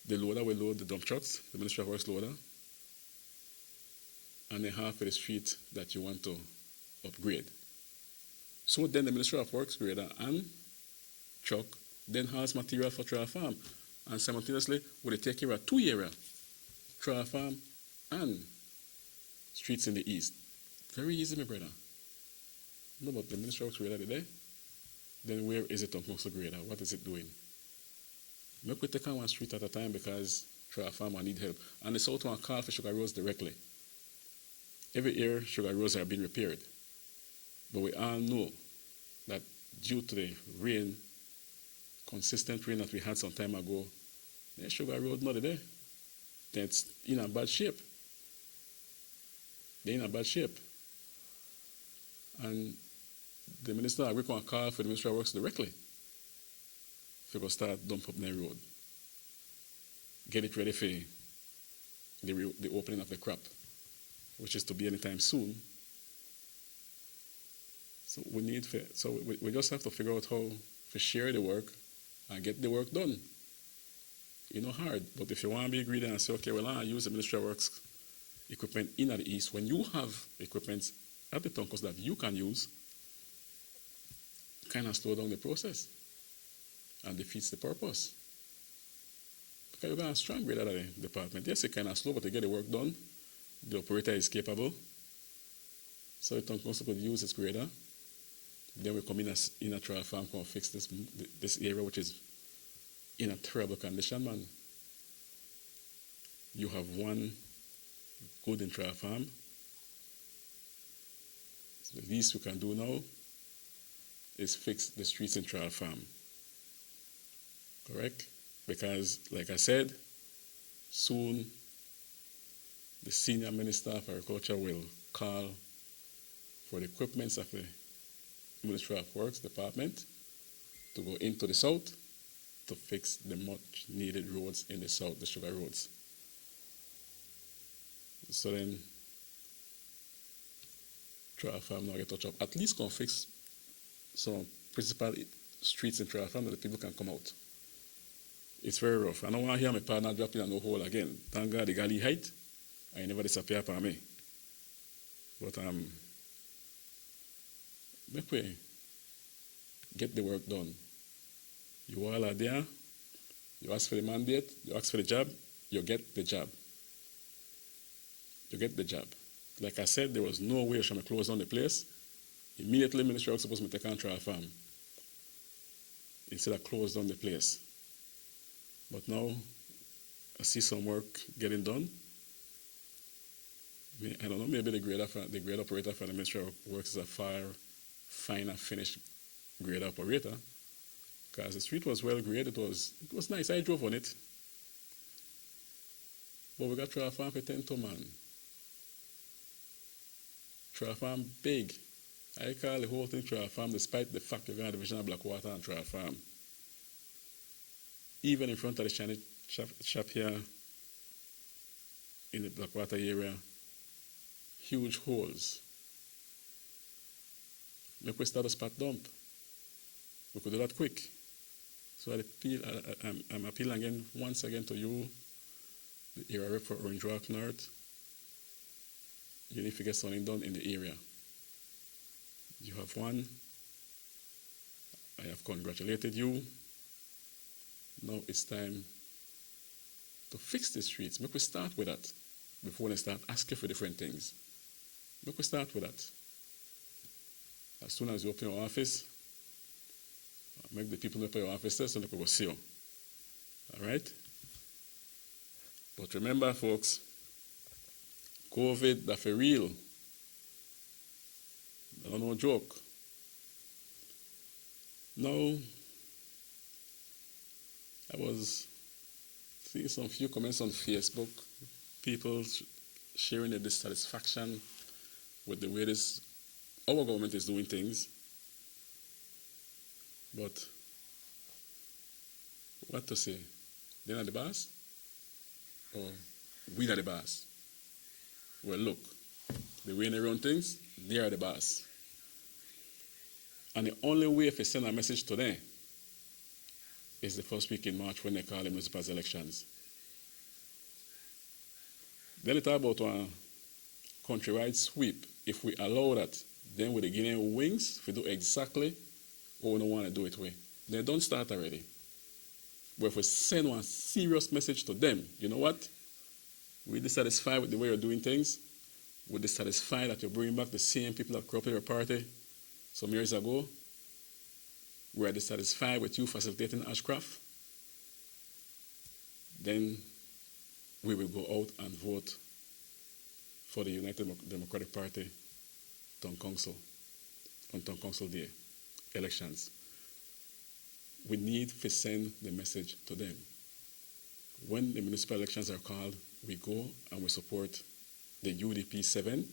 the loader will load the dump trucks, the Ministry of Works loader, and then half of the street that you want to upgrade. So then the Ministry of Works grader and truck then has material for Trial Farm, and simultaneously will take care of two areas, Trial Farm and streets in the east. Very easy, my brother. No, but the Ministry of Works grader today, then where is it on council grader? What is it doing? Make we take on one street at a time, because Trial Farm need help. And the south one call for sugar roads directly. Every year sugar roads are being repaired. But we all know that due to the rain, consistent rain that we had some time ago, the sugar road not there. That's in a bad shape. They're in a bad shape. And the minister agreed on a call for the Ministry of Works directly. If you go start dump up the road. Get it ready for the opening of the crop, which is to be anytime soon. So we just have to figure out how to share the work and get the work done. You know, hard, but if you want to be greedy and say, okay, well, I use the Ministry of Works equipment in the east, when you have equipment at the town council that you can use, kind of slow down the process and defeats the purpose. Because you've got a strong grader at the department. Yes, it's kind of slow, but they get the work done. The operator is capable. So the town council could use its grader. Then we come in a Trial Farm, come fix this area, which is in a terrible condition, man. You have one good in Trial Farm. So the least we can do now is fix the streets in Trial Farm. Correct? Because, like I said, soon the Senior Minister of Agriculture will call for the equipments of the Ministry of Works Department to go into the south to fix the much needed roads in the south, the sugar roads. So then, Trial Farm now get touch up. At least can fix some principal streets in Trial Farm that the people can come out. It's very rough. I don't want to hear my partner dropping a no hole again. Thank God the galley height, I never disappear for me. But make we get the work done. You all are there, you ask for the mandate, you ask for the job, you get the job. You get the job. Like I said, there was no way I should close down the place. Immediately, Ministry was supposed to take control farm instead of close down the place. But now, I see some work getting done. I don't know, maybe the grade operator for the Ministry of Works is a finer finished grade operator, because the street was well graded. It was nice. I drove on it. But we got Trail Farm for 10 to man. Trail Farm big. I call the whole thing Trail Farm, despite the fact you're going to division of Blackwater and Trail Farm. Even in front of the Chinese shop here in the Blackwater area, huge holes. Make we start a spot dump. We could do that quick. So I'm appealing again, once again to you, the area rep for Orange Rock North. You need to get something done in the area. You have one. I have congratulated you. Now it's time to fix the streets. Make we start with that before they start asking for different things. Make we start with that. As soon as you open your office, make the people open your office so they can go see you. All right? But remember, folks, COVID, that's for real. That's no joke. Now, I was seeing some few comments on Facebook, people sharing their dissatisfaction with the way our government is doing things. But what to say? They're not the boss? Or we are the boss? Well, look, the way they run things, they are the boss. And the only way to send a message to them is the first week in March when they call the municipal elections. Then they talk about a countrywide sweep. If we allow that, then we're getting wings if we do exactly what we don't want to do it with. They don't start already. But if we send one serious message to them, you know what? We're dissatisfied with the way you're doing things. We're dissatisfied that you're bringing back the same people that corrupted your party some years ago. We're dissatisfied with you facilitating Ashcraft. Then we will go out and vote for the United Democratic Party Town Council on Town Council Day elections. We need to send the message to them. When the municipal elections are called, we go and we support the UDP 7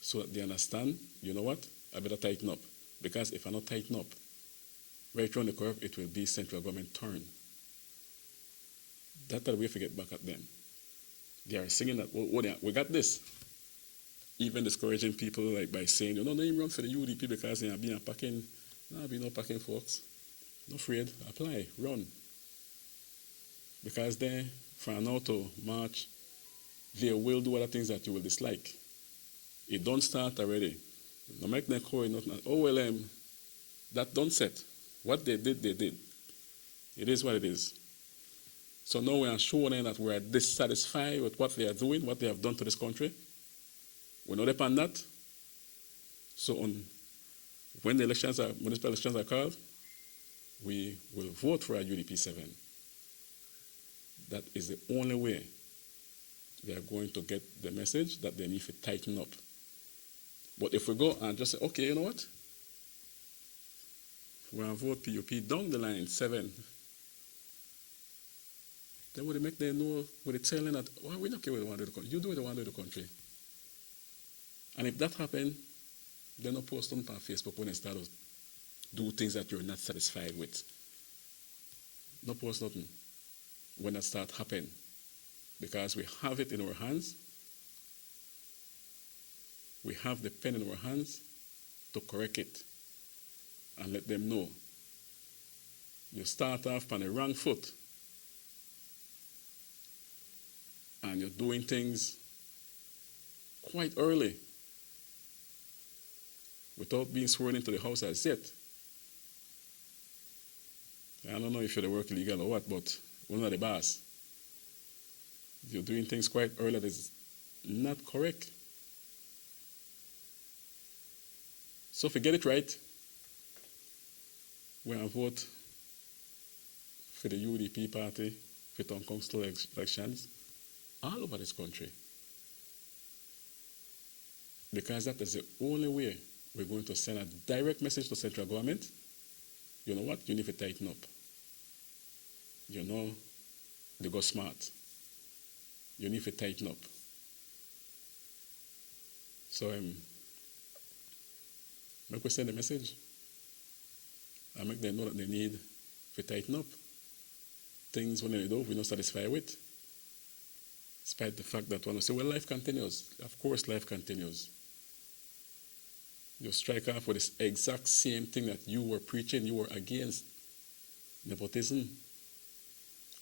so that they understand, you know what, I better tighten up. Because if I not tighten up, right around the curve, it will be central government turn. That's the way to get back at them. They are singing that, we got this. Even discouraging people like by saying, you know, don't even run for the UDP because they are being packing. No, be no packing, folks. No afraid. Apply. Run. Because then, from now to March, they will do other things that you will dislike. It don't start already. No make them call it not. Oh, well, that don't set. What they did, they did. It is what it is. So now we are showing that we are dissatisfied with what they are doing, what they have done to this country. We know upon that. So when the municipal elections are called, we will vote for a UDP 7. That is the only way they are going to get the message that they need to tighten up. But if we go and just say, okay, you know what? We're going to vote PUP down the line, 7. Then would they make them know, would they tell them that, well, we're not care what they want to do the country. You do what they want to do the country. And if that happens, then no post on Facebook when they start to do things that you're not satisfied with. No post nothing when that start happening. Because we have it in our hands. We have the pen in our hands to correct it and let them know. You start off on the wrong foot and you're doing things quite early without being sworn into the house as yet. I don't know if you're the work legal or what, but we're not the boss. You're doing things quite early that is not correct. So if we get it right, we're going to vote for the UDP party for town council elections all over this country. Because that is the only way we're going to send a direct message to central government. You know what? You need to tighten up. You know, they go smart. You need to tighten up. So, make we send a message and make them know that they need to tighten up. Things when they do, we're not satisfied with. Despite the fact that when we say, well, life continues. Of course, life continues. You strike off with this exact same thing that you were preaching, you were against. Nepotism,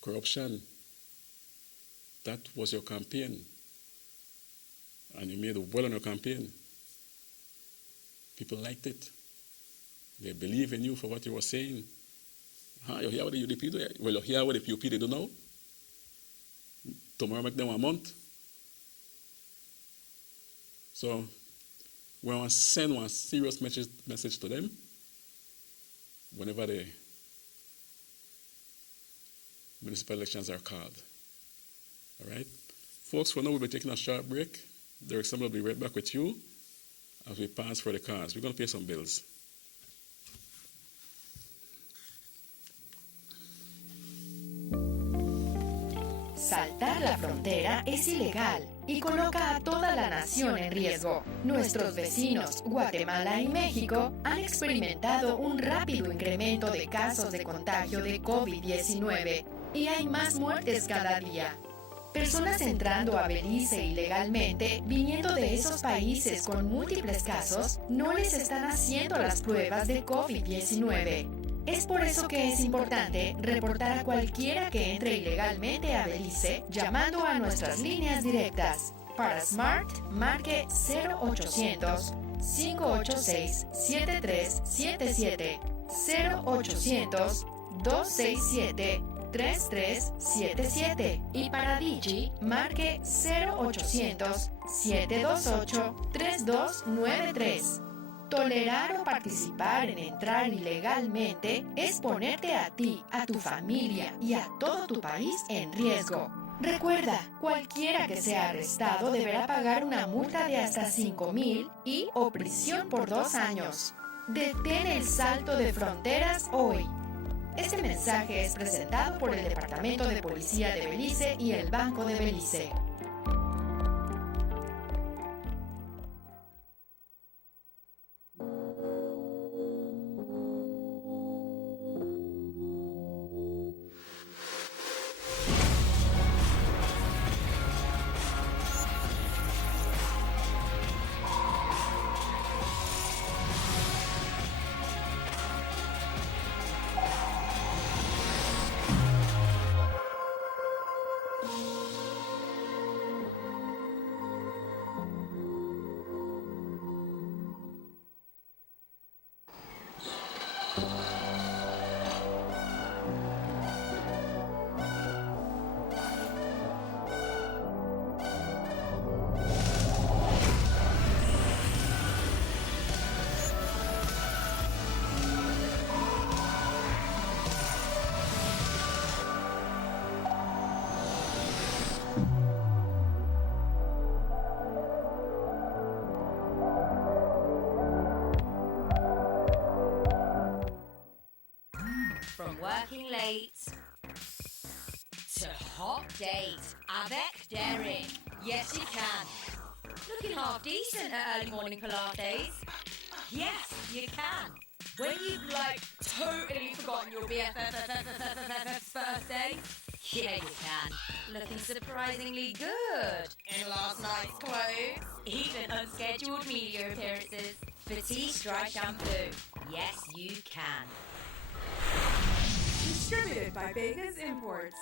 corruption. That was your campaign. And you made well on your campaign. People liked it. They believe in you for what you were saying. You hear what the UDP do? Well, you hear what the PUP they do now? Tomorrow make them a month. So, we want to send one serious message to them whenever the municipal elections are called. All right? Folks, for now, we'll be taking a short break. Derek Samuel will be right back with you as we pass for the cars. We're going to pay some bills. Saltar la frontera es ilegal y coloca a toda la nación en riesgo. Nuestros vecinos, Guatemala y México, han experimentado un rápido incremento de casos de contagio de COVID-19 y hay más muertes cada día. Personas entrando a Belice ilegalmente, viniendo de esos países con múltiples casos, no les están haciendo las pruebas de COVID-19. Es por eso que es importante reportar a cualquiera que entre ilegalmente a Belice llamando a nuestras líneas directas. Para Smart, marque 0800-586-7377, 0800-267-3377 y para Digi, marque 0800-728-3293. Tolerar o participar en entrar ilegalmente es ponerte a ti, a tu familia y a todo tu país en riesgo. Recuerda, cualquiera que sea arrestado deberá pagar una multa de hasta 5,000 y o prisión por 2 años. Detén el salto de fronteras hoy. Este mensaje es presentado por el Departamento de Policía de Belice y el Banco de Belice. From working late to hot date, avec Derek. Yes, you can. Looking half decent at early morning Pilates. Yes, you can. When you've totally forgotten your BFF's birthday. Yeah, you can. Looking surprisingly good in last night's clothes. Even unscheduled media appearances. Batiste Dry Shampoo. Yes, you can. Distributed by Vegas Imports.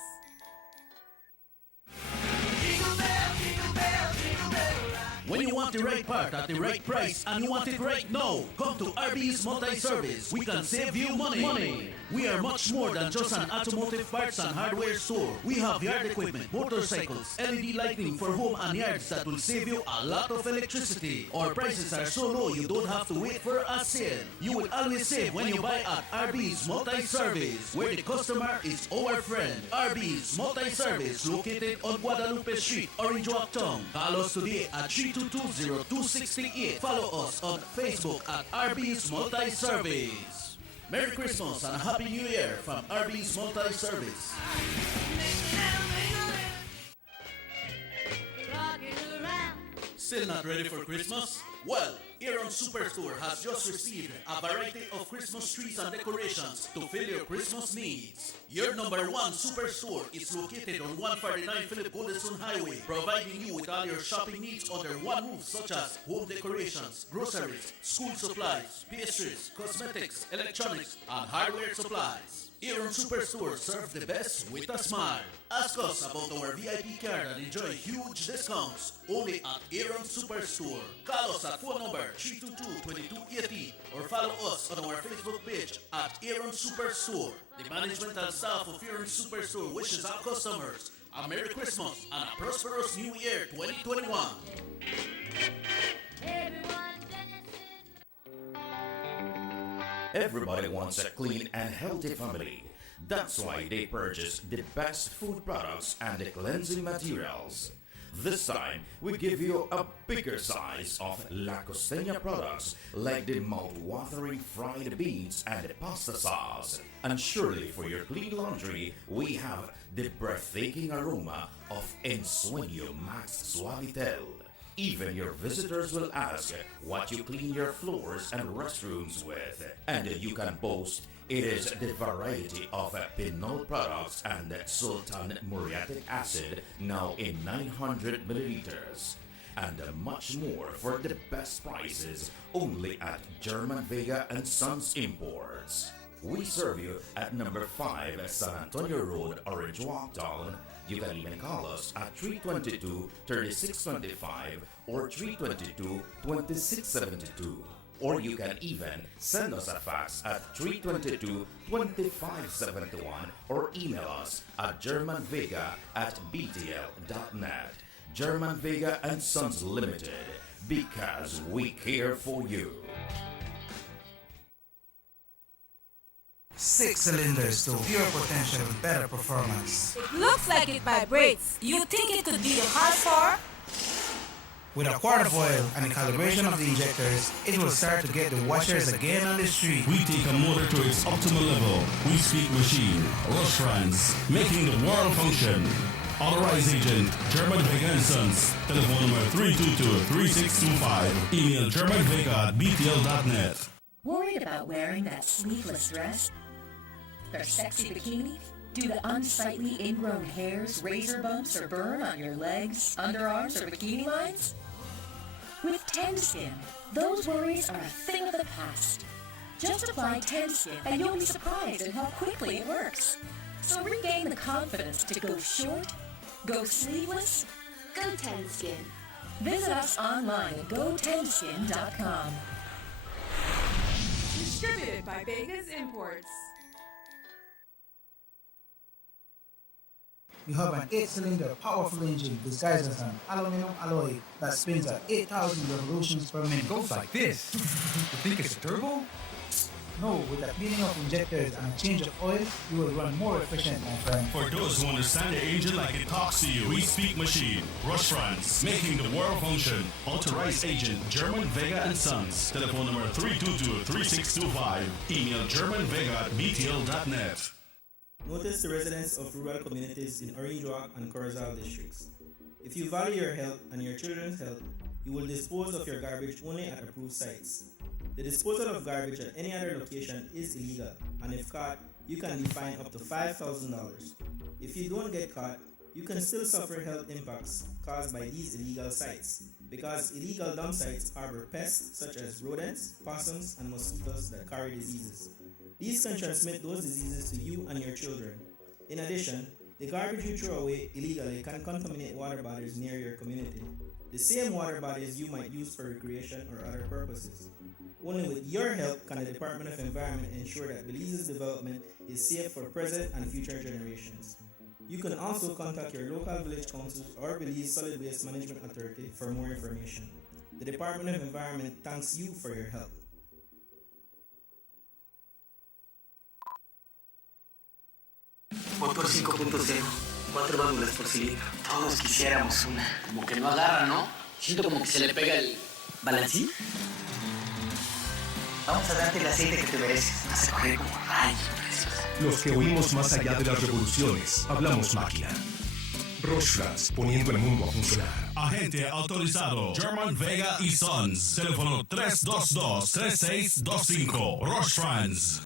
When you want the right part at the right price and you want it right now, come to RB's Multi-Service. We can save you money. We are much more than just an automotive parts and hardware store. We have yard equipment, motorcycles, LED lighting for home and yards that will save you a lot of electricity. Our prices are so low you don't have to wait for a sale. You will always save when you buy at RB's Multi-Service, where the customer is our friend. RB's Multi-Service, located on Guadalupe Street, Orange Walk Town. Call us today at 322-0268. Follow us on Facebook at RB's Multi-Service. Merry Christmas and a Happy New Year from RB's Multi-Service. Still not ready for Christmas? Well, Aaron Superstore has just received a variety of Christmas trees and decorations to fill your Christmas needs. Your number one superstore is located on 149 Philip Goldson Highway, providing you with all your shopping needs under one roof, such as home decorations, groceries, school supplies, pastries, cosmetics, electronics, and hardware supplies. Aaron Superstore serves the best with a smile. Ask us about our VIP card and enjoy huge discounts only at Aaron Superstore. Call us at phone number 322-2280 or follow us on our Facebook page at Aaron Superstore. The management and staff of Aaron Superstore wishes our customers a Merry Christmas and a prosperous New Year 2021. Everybody wants a clean and healthy family. That's why they purchase the best food products and the cleansing materials. This time, we give you a bigger size of La Costeña products like the mouth-watering fried beans and the pasta sauce. And surely for your clean laundry, we have the breathtaking aroma of Ensueño Max Suavitel. Even your visitors will ask what you clean your floors and restrooms with. And you can boast it is the variety of Pinol products and Sultan Muriatic acid now in 900 milliliters. And much more for the best prices only at German Vega and Sons Imports. We serve you at number 5 San Antonio Road, Orange Walk Town. You can even call us at 322-3625 or 322-2672. Or you can even send us a fax at 322-2571 or email us at germanvega@btl.net. German Vega and Sons Limited, because we care for you. 6 cylinders to pure potential with better performance. It looks like it vibrates. You think it could be the horsepower? With a quart of oil and the calibration of the injectors, it will start to get the washers again on the street. We take a motor to its optimal level. We speak machine, Rush Rans, making the world function. Authorized agent, German Vega and Sons. Telephone number 322-3625. Email germanvega@btl.net. Worried about wearing that sleeveless dress? Or sexy bikini? Due to unsightly ingrown hairs, razor bumps, or burn on your legs, underarms, or bikini lines? With Tenskin, those worries are a thing of the past. Just apply Tenskin and you'll be surprised at how quickly it works. So regain the confidence to go short, go sleeveless, go Tenskin. Visit us online at gotenskin.com. Distributed by Vegas Imports. You have an 8-cylinder powerful engine disguised as an aluminum alloy that spins at 8,000 revolutions per minute. Goes like this. You think it's a turbo? No, with the cleaning of injectors and a change of oil, you will run more efficient, my friend. For those who understand the engine like it talks to you, we speak machine, Rush Rans, making the world function. Authorized agent, German Vega and Sons. Telephone number 322-3625. Email germanvega@btl.net. Notice the residents of rural communities in Orange Walk and Corozal districts. If you value your health and your children's health, you will dispose of your garbage only at approved sites. The disposal of garbage at any other location is illegal, and if caught, you can be fined up to $5,000. If you don't get caught, you can still suffer health impacts caused by these illegal sites, because illegal dump sites harbor pests such as rodents, possums, and mosquitoes that carry diseases. These can transmit those diseases to you and your children. In addition, the garbage you throw away illegally can contaminate water bodies near your community, the same water bodies you might use for recreation or other purposes. Only with your help can the Department of Environment ensure that Belize's development is safe for present and future generations. You can also contact your local village councils or Belize Solid Waste Management Authority for more information. The Department of Environment thanks you for your help. Motor 5.0, 4 válvulas por cilindro. Todos quisiéramos una. Como que no agarra, ¿no? Siento como que se le pega el... ¿Balancín? Vamos a darte el aceite que te mereces. Vas a correr como rayos, preciosa. Los que oímos más allá de las revoluciones, hablamos máquina. Rochefras, poniendo el mundo a funcionar. Agente autorizado German Vega y Sons. Teléfono 322-3625. Rochefras.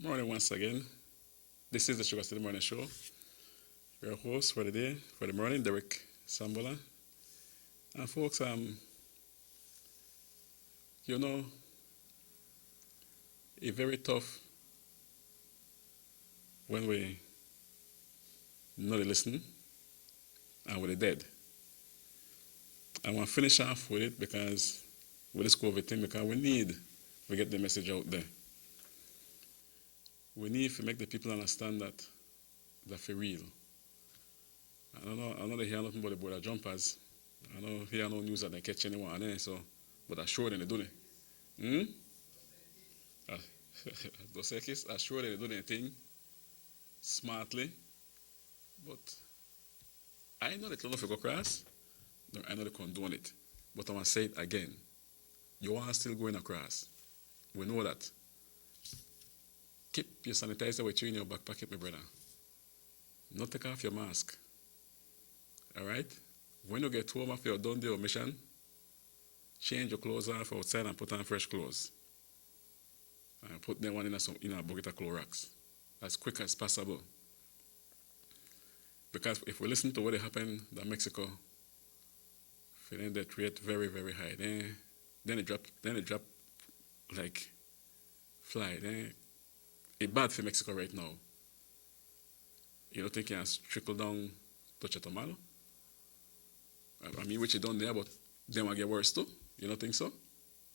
Morning once again. This is the SugarCity Morning Show. Your host for the day, for the morning, Derek Sambola. And folks, you know, it's very tough when we not listen and we're dead. I want to finish off with it because with this COVID thing, because we need to get the message out there. We need to make the people understand that they're for real. I know they hear nothing but the border jumpers. I know hear no news that they catch anyone there, so but I sure they do it. Those kids, I sure they do their thing smartly. But I know they don't know if you go across. No, I know they condone it. But I want to say it again. You are still going across. We know that. Keep your sanitizer with you in your back pocket, my brother. Not take off your mask. All right? When you get home after you're done your mission, change your clothes off outside and put on fresh clothes. And put them one in a bucket of Clorox as quick as possible. Because if we listen to what happened in Mexico, then that rate very, very high. Then it drop like fly. Then it's bad for Mexico right now. You don't think it has trickled down to Chetumal? I mean, which it done there, but then will get worse too. You don't think so?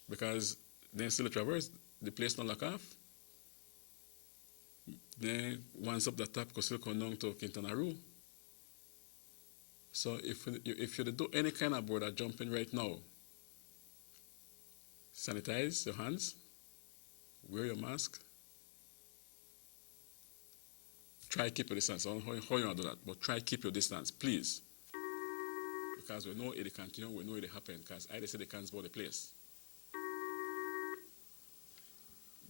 Because then still traverse, the place not lock off. Then once up the top, could still come down to Quintana Roo. So if you do any kind of border jumping right now, sanitize your hands, wear your mask, try keep your distance. I don't know how you want to do that, but try keep your distance, please. Because we know it will continue, we know it will happen, because I say they can't spoil the place.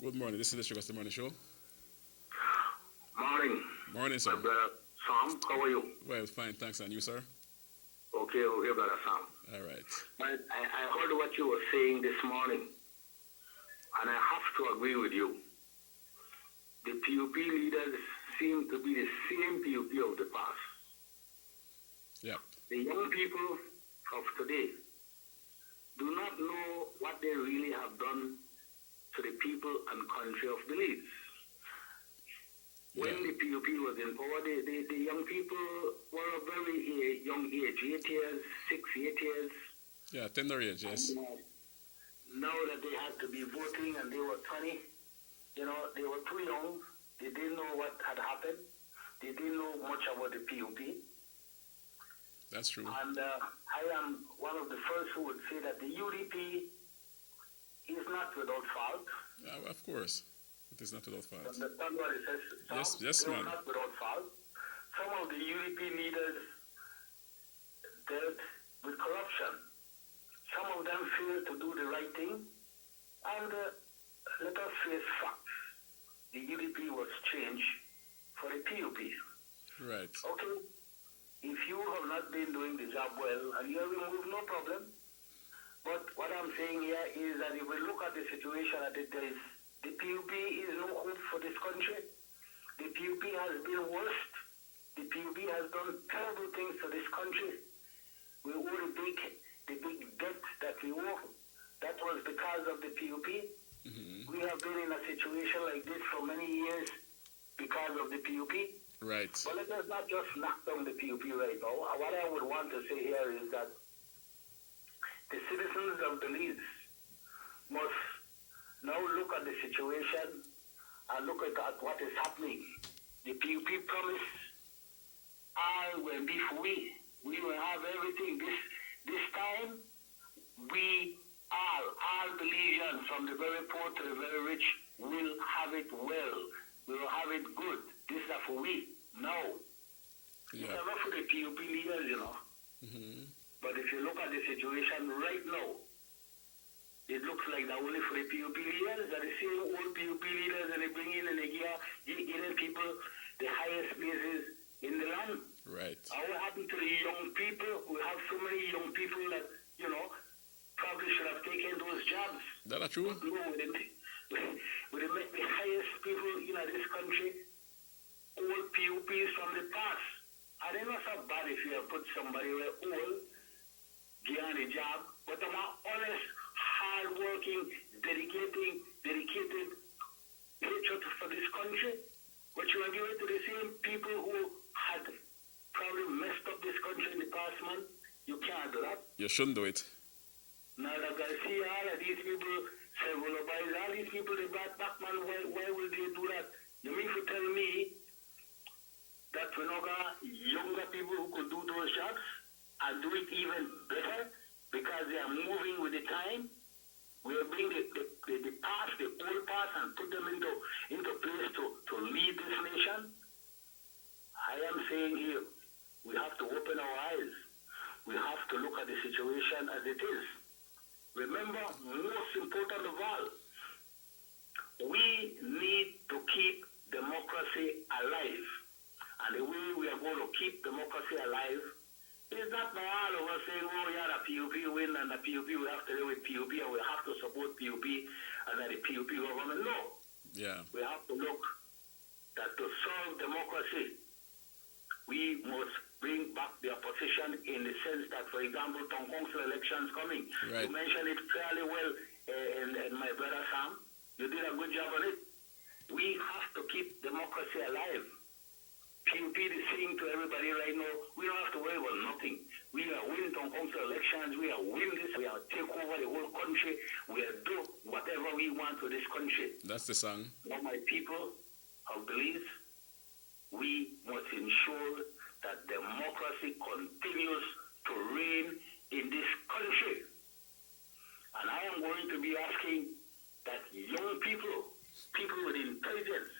Good morning, this is the SugarCity Morning Show. Morning. Morning, sir. My brother Sam, how are you? Well, fine, thanks, and you, sir? Okay, brother Sam. All right. I heard what you were saying this morning, and I have to agree with you. The PUP leaders seem to be the same PUP of the past. Yep. The young people of today do not know what they really have done to the people and country of Belize. When the PUP was in power, the young people were a very young age, 8 years, 8 years. Yeah, tender age, yes. Now that they had to be voting and they were 20, they were too young. They didn't know what had happened. They didn't know much about the PUP. That's true. And I am one of the first who would say that the UDP is not without fault. Of course. It is not without fault. Understand what it says? Yes, they ma'am. are not without fault. Some of the UDP leaders dealt with corruption. Some of them failed to do the right thing. And let us face facts. the UDP was changed for the PUP. Right. Okay, if you have not been doing the job well and you are removed, no problem. But what I'm saying here is that if we look at the situation that it is, the PUP is no hope for this country. The PUP has been worst. The PUP has done terrible things to this country. We owe the big debt that we owe. That was because of the PUP. We have been in a situation like this for many years because of the PUP. Right. But let us not just knock down the PUP right now. What I would want to say here is that the citizens of Belize must now look at the situation and look at what is happening. The PUP promised all will be for we. We will have everything. This time, we all Belizeans, from the very poor to the very rich, will have it well. We will have it good. This is for we. No. It's never for the PUP leaders, you know. But if you look at the situation right now, it looks like that only for the PUP leaders, that the same old PUP leaders that they bring in and they give people the highest places in the land. Right. What happened to the young people? We have so many young people that, you know, probably should have taken those jobs. That's true. But no, we make the highest people in this country old PUPs from the past. And they're not so bad if you have put somebody who are old, give on a job, but they are honest, hard-working, dedicated patriot for this country. But you will give it to the same people who had probably messed up this country in the past, man. You can't do that. You shouldn't do it. Now that I see all of these people, several of all these people, they brought back, man, why will they do that? You mean to tell me that we're not got younger people who could do those jobs and do it even better because they are moving with the time? We'll bring the past, the old past, and put them into place to lead this nation. I am saying here, we have to open our eyes. We have to look at the situation as it is. Remember, most important of all, we need to keep democracy alive. And the way we are going to keep democracy alive is not by all of us saying, oh, yeah, the PUP win and the PUP, we have to live with PUP and we have to support PUP and then the PUP government. No. Yeah. We have to look that to solve democracy, we must bring back the opposition in the sense that, for example, town council elections coming. Right. You mentioned it fairly well, and my brother Sam, you did a good job on it. We have to keep democracy alive. PUP is saying to everybody right now, we don't have to worry about nothing. We are winning town council elections, we are win this, we are take over the whole country, we are do whatever we want to this country. That's the song. Now my people of Belize, we must ensure that democracy continues to reign in this country. And I am going to be asking that young people, people with intelligence,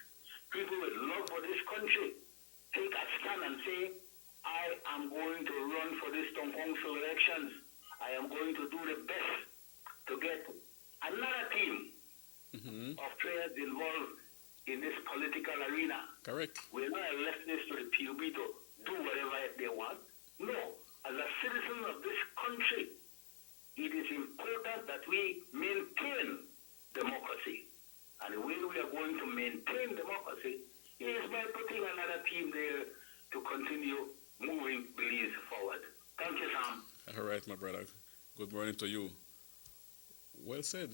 people with love for this country, take a stand and say, I am going to run for this town council elections. I am going to do the best to get another team of players involved in this political arena. Correct. We're not left this to the PUB to do whatever they want. No. As a citizen of this country, it is important that we maintain democracy. And the way we are going to maintain democracy is by putting another team there to continue moving Belize forward. Thank you, Sam. All right, my brother. Good morning to you. Well said.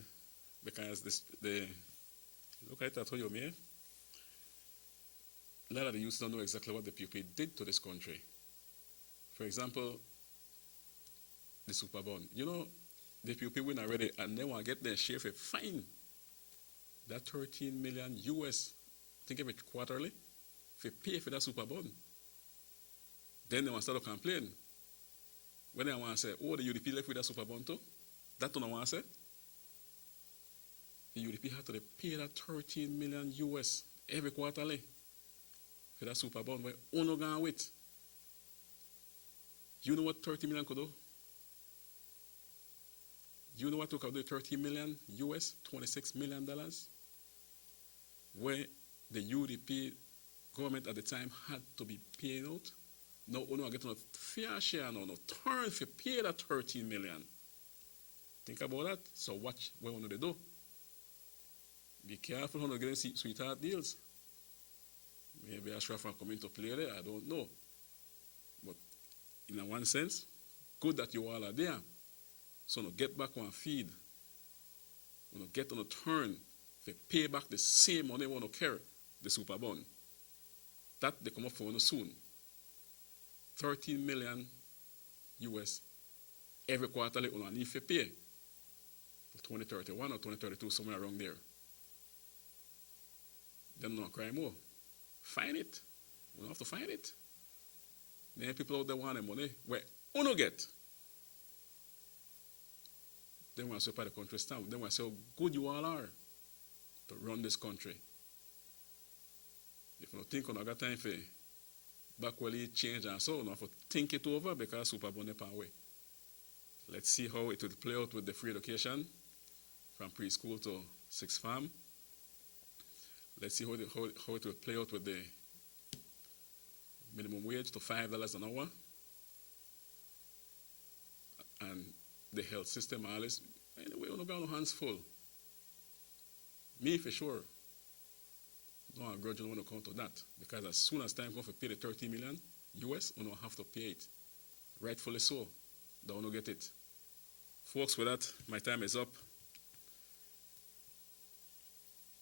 Because look at that, how you mean? A lot of the youth don't know exactly what the PUP did to this country. For example, the super bond. You know, the PUP win already, and they want to get their share of a fine. That 13 million US, think of it quarterly, if you pay for that super bond. Then they want to start to complain. When they want to say, oh, the UDP left with that super bond too? That don't want to say. The UDP had to pay that 13 million US every quarterly for that super bond where Uno gone with. You know what 30 million could do? You know what took out the 13 million US, $26 million? Where the UDP government at the time had to be paid out. Now, we are getting a fair share now. Turn for pay that 13 million. Think about that. So watch what we do. Be careful when you get sweetheart deals. Maybe Ashraf will come into play there. I don't know. But in one sense, good that you all are there. So no get back on feed. We get on a turn to pay back the same money we want to carry the super bond. That they come up for soon. 13 million US every quarterly on need to pay. 2031 or 2032, somewhere around there. Them not cry more. Find it. We don't have to find it. Then people out there want the money. Where uno get. They want to say the country stamp. They want to say how good you all are to run this country. If you don't think on got time for backwardly change and so on, you have to think it over because super bonnet away. Let's see how it will play out with the free education from preschool to sixth form. Let's see how it will play out with the minimum wage to $5 an hour. And the health system, all this. Anyway, we're not got no hands full. Me, for sure, don't grudge when it comes to that. Because as soon as time comes to pay the 30 million US, we don't have to pay it. Rightfully so. Don't get it. Folks, with that, my time is up.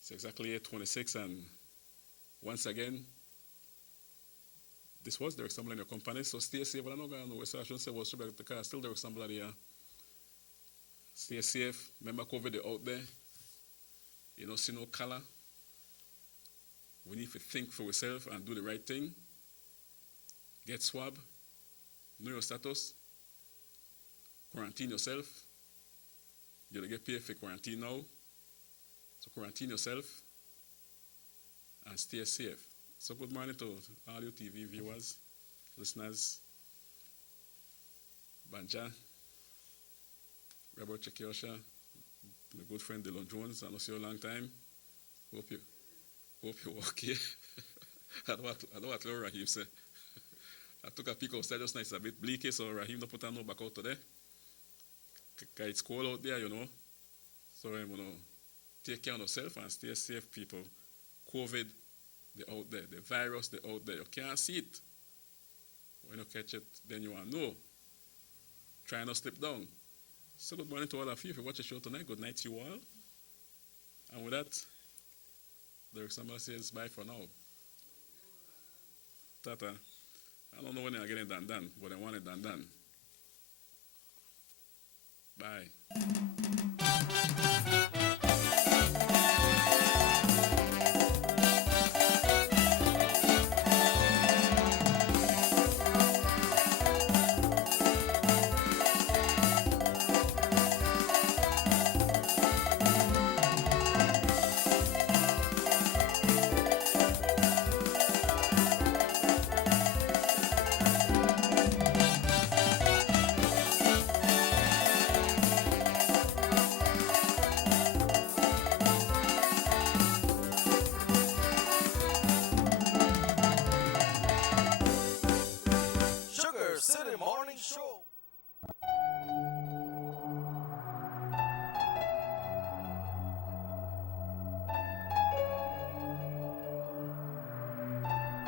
It's exactly 8:26, and once again, this was Derek Stumble in your company, so stay safe. But I know I shouldn't say what's the car, still Derek Stumble here. Stay safe. Remember COVID out there. You know, see no color. We need to think for ourselves and do the right thing. Get swab. Know your status. Quarantine yourself. You'll get paid for quarantine now. So quarantine yourself and stay safe. So good morning to all you TV viewers, listeners, Banja, Robert Chekiosha, my good friend Dylan Jones. I know see you a long time. Hope you okay. I know what Rahim said. I took a peek outside just now. It's a bit bleaky, so Rahim don't put on no back out today. Because it's cold out there, you know. So I'm going to take care of yourself and stay safe, people. COVID, they're out there. The virus, they're out there. You can't see it. When you catch it, then you want to know. Try not to slip down. So good morning to all of you. If you watch the show tonight, good night to you all. And with that, Derek Summer says bye for now. Tata. I don't know when they're getting done, but I want it done. Bye.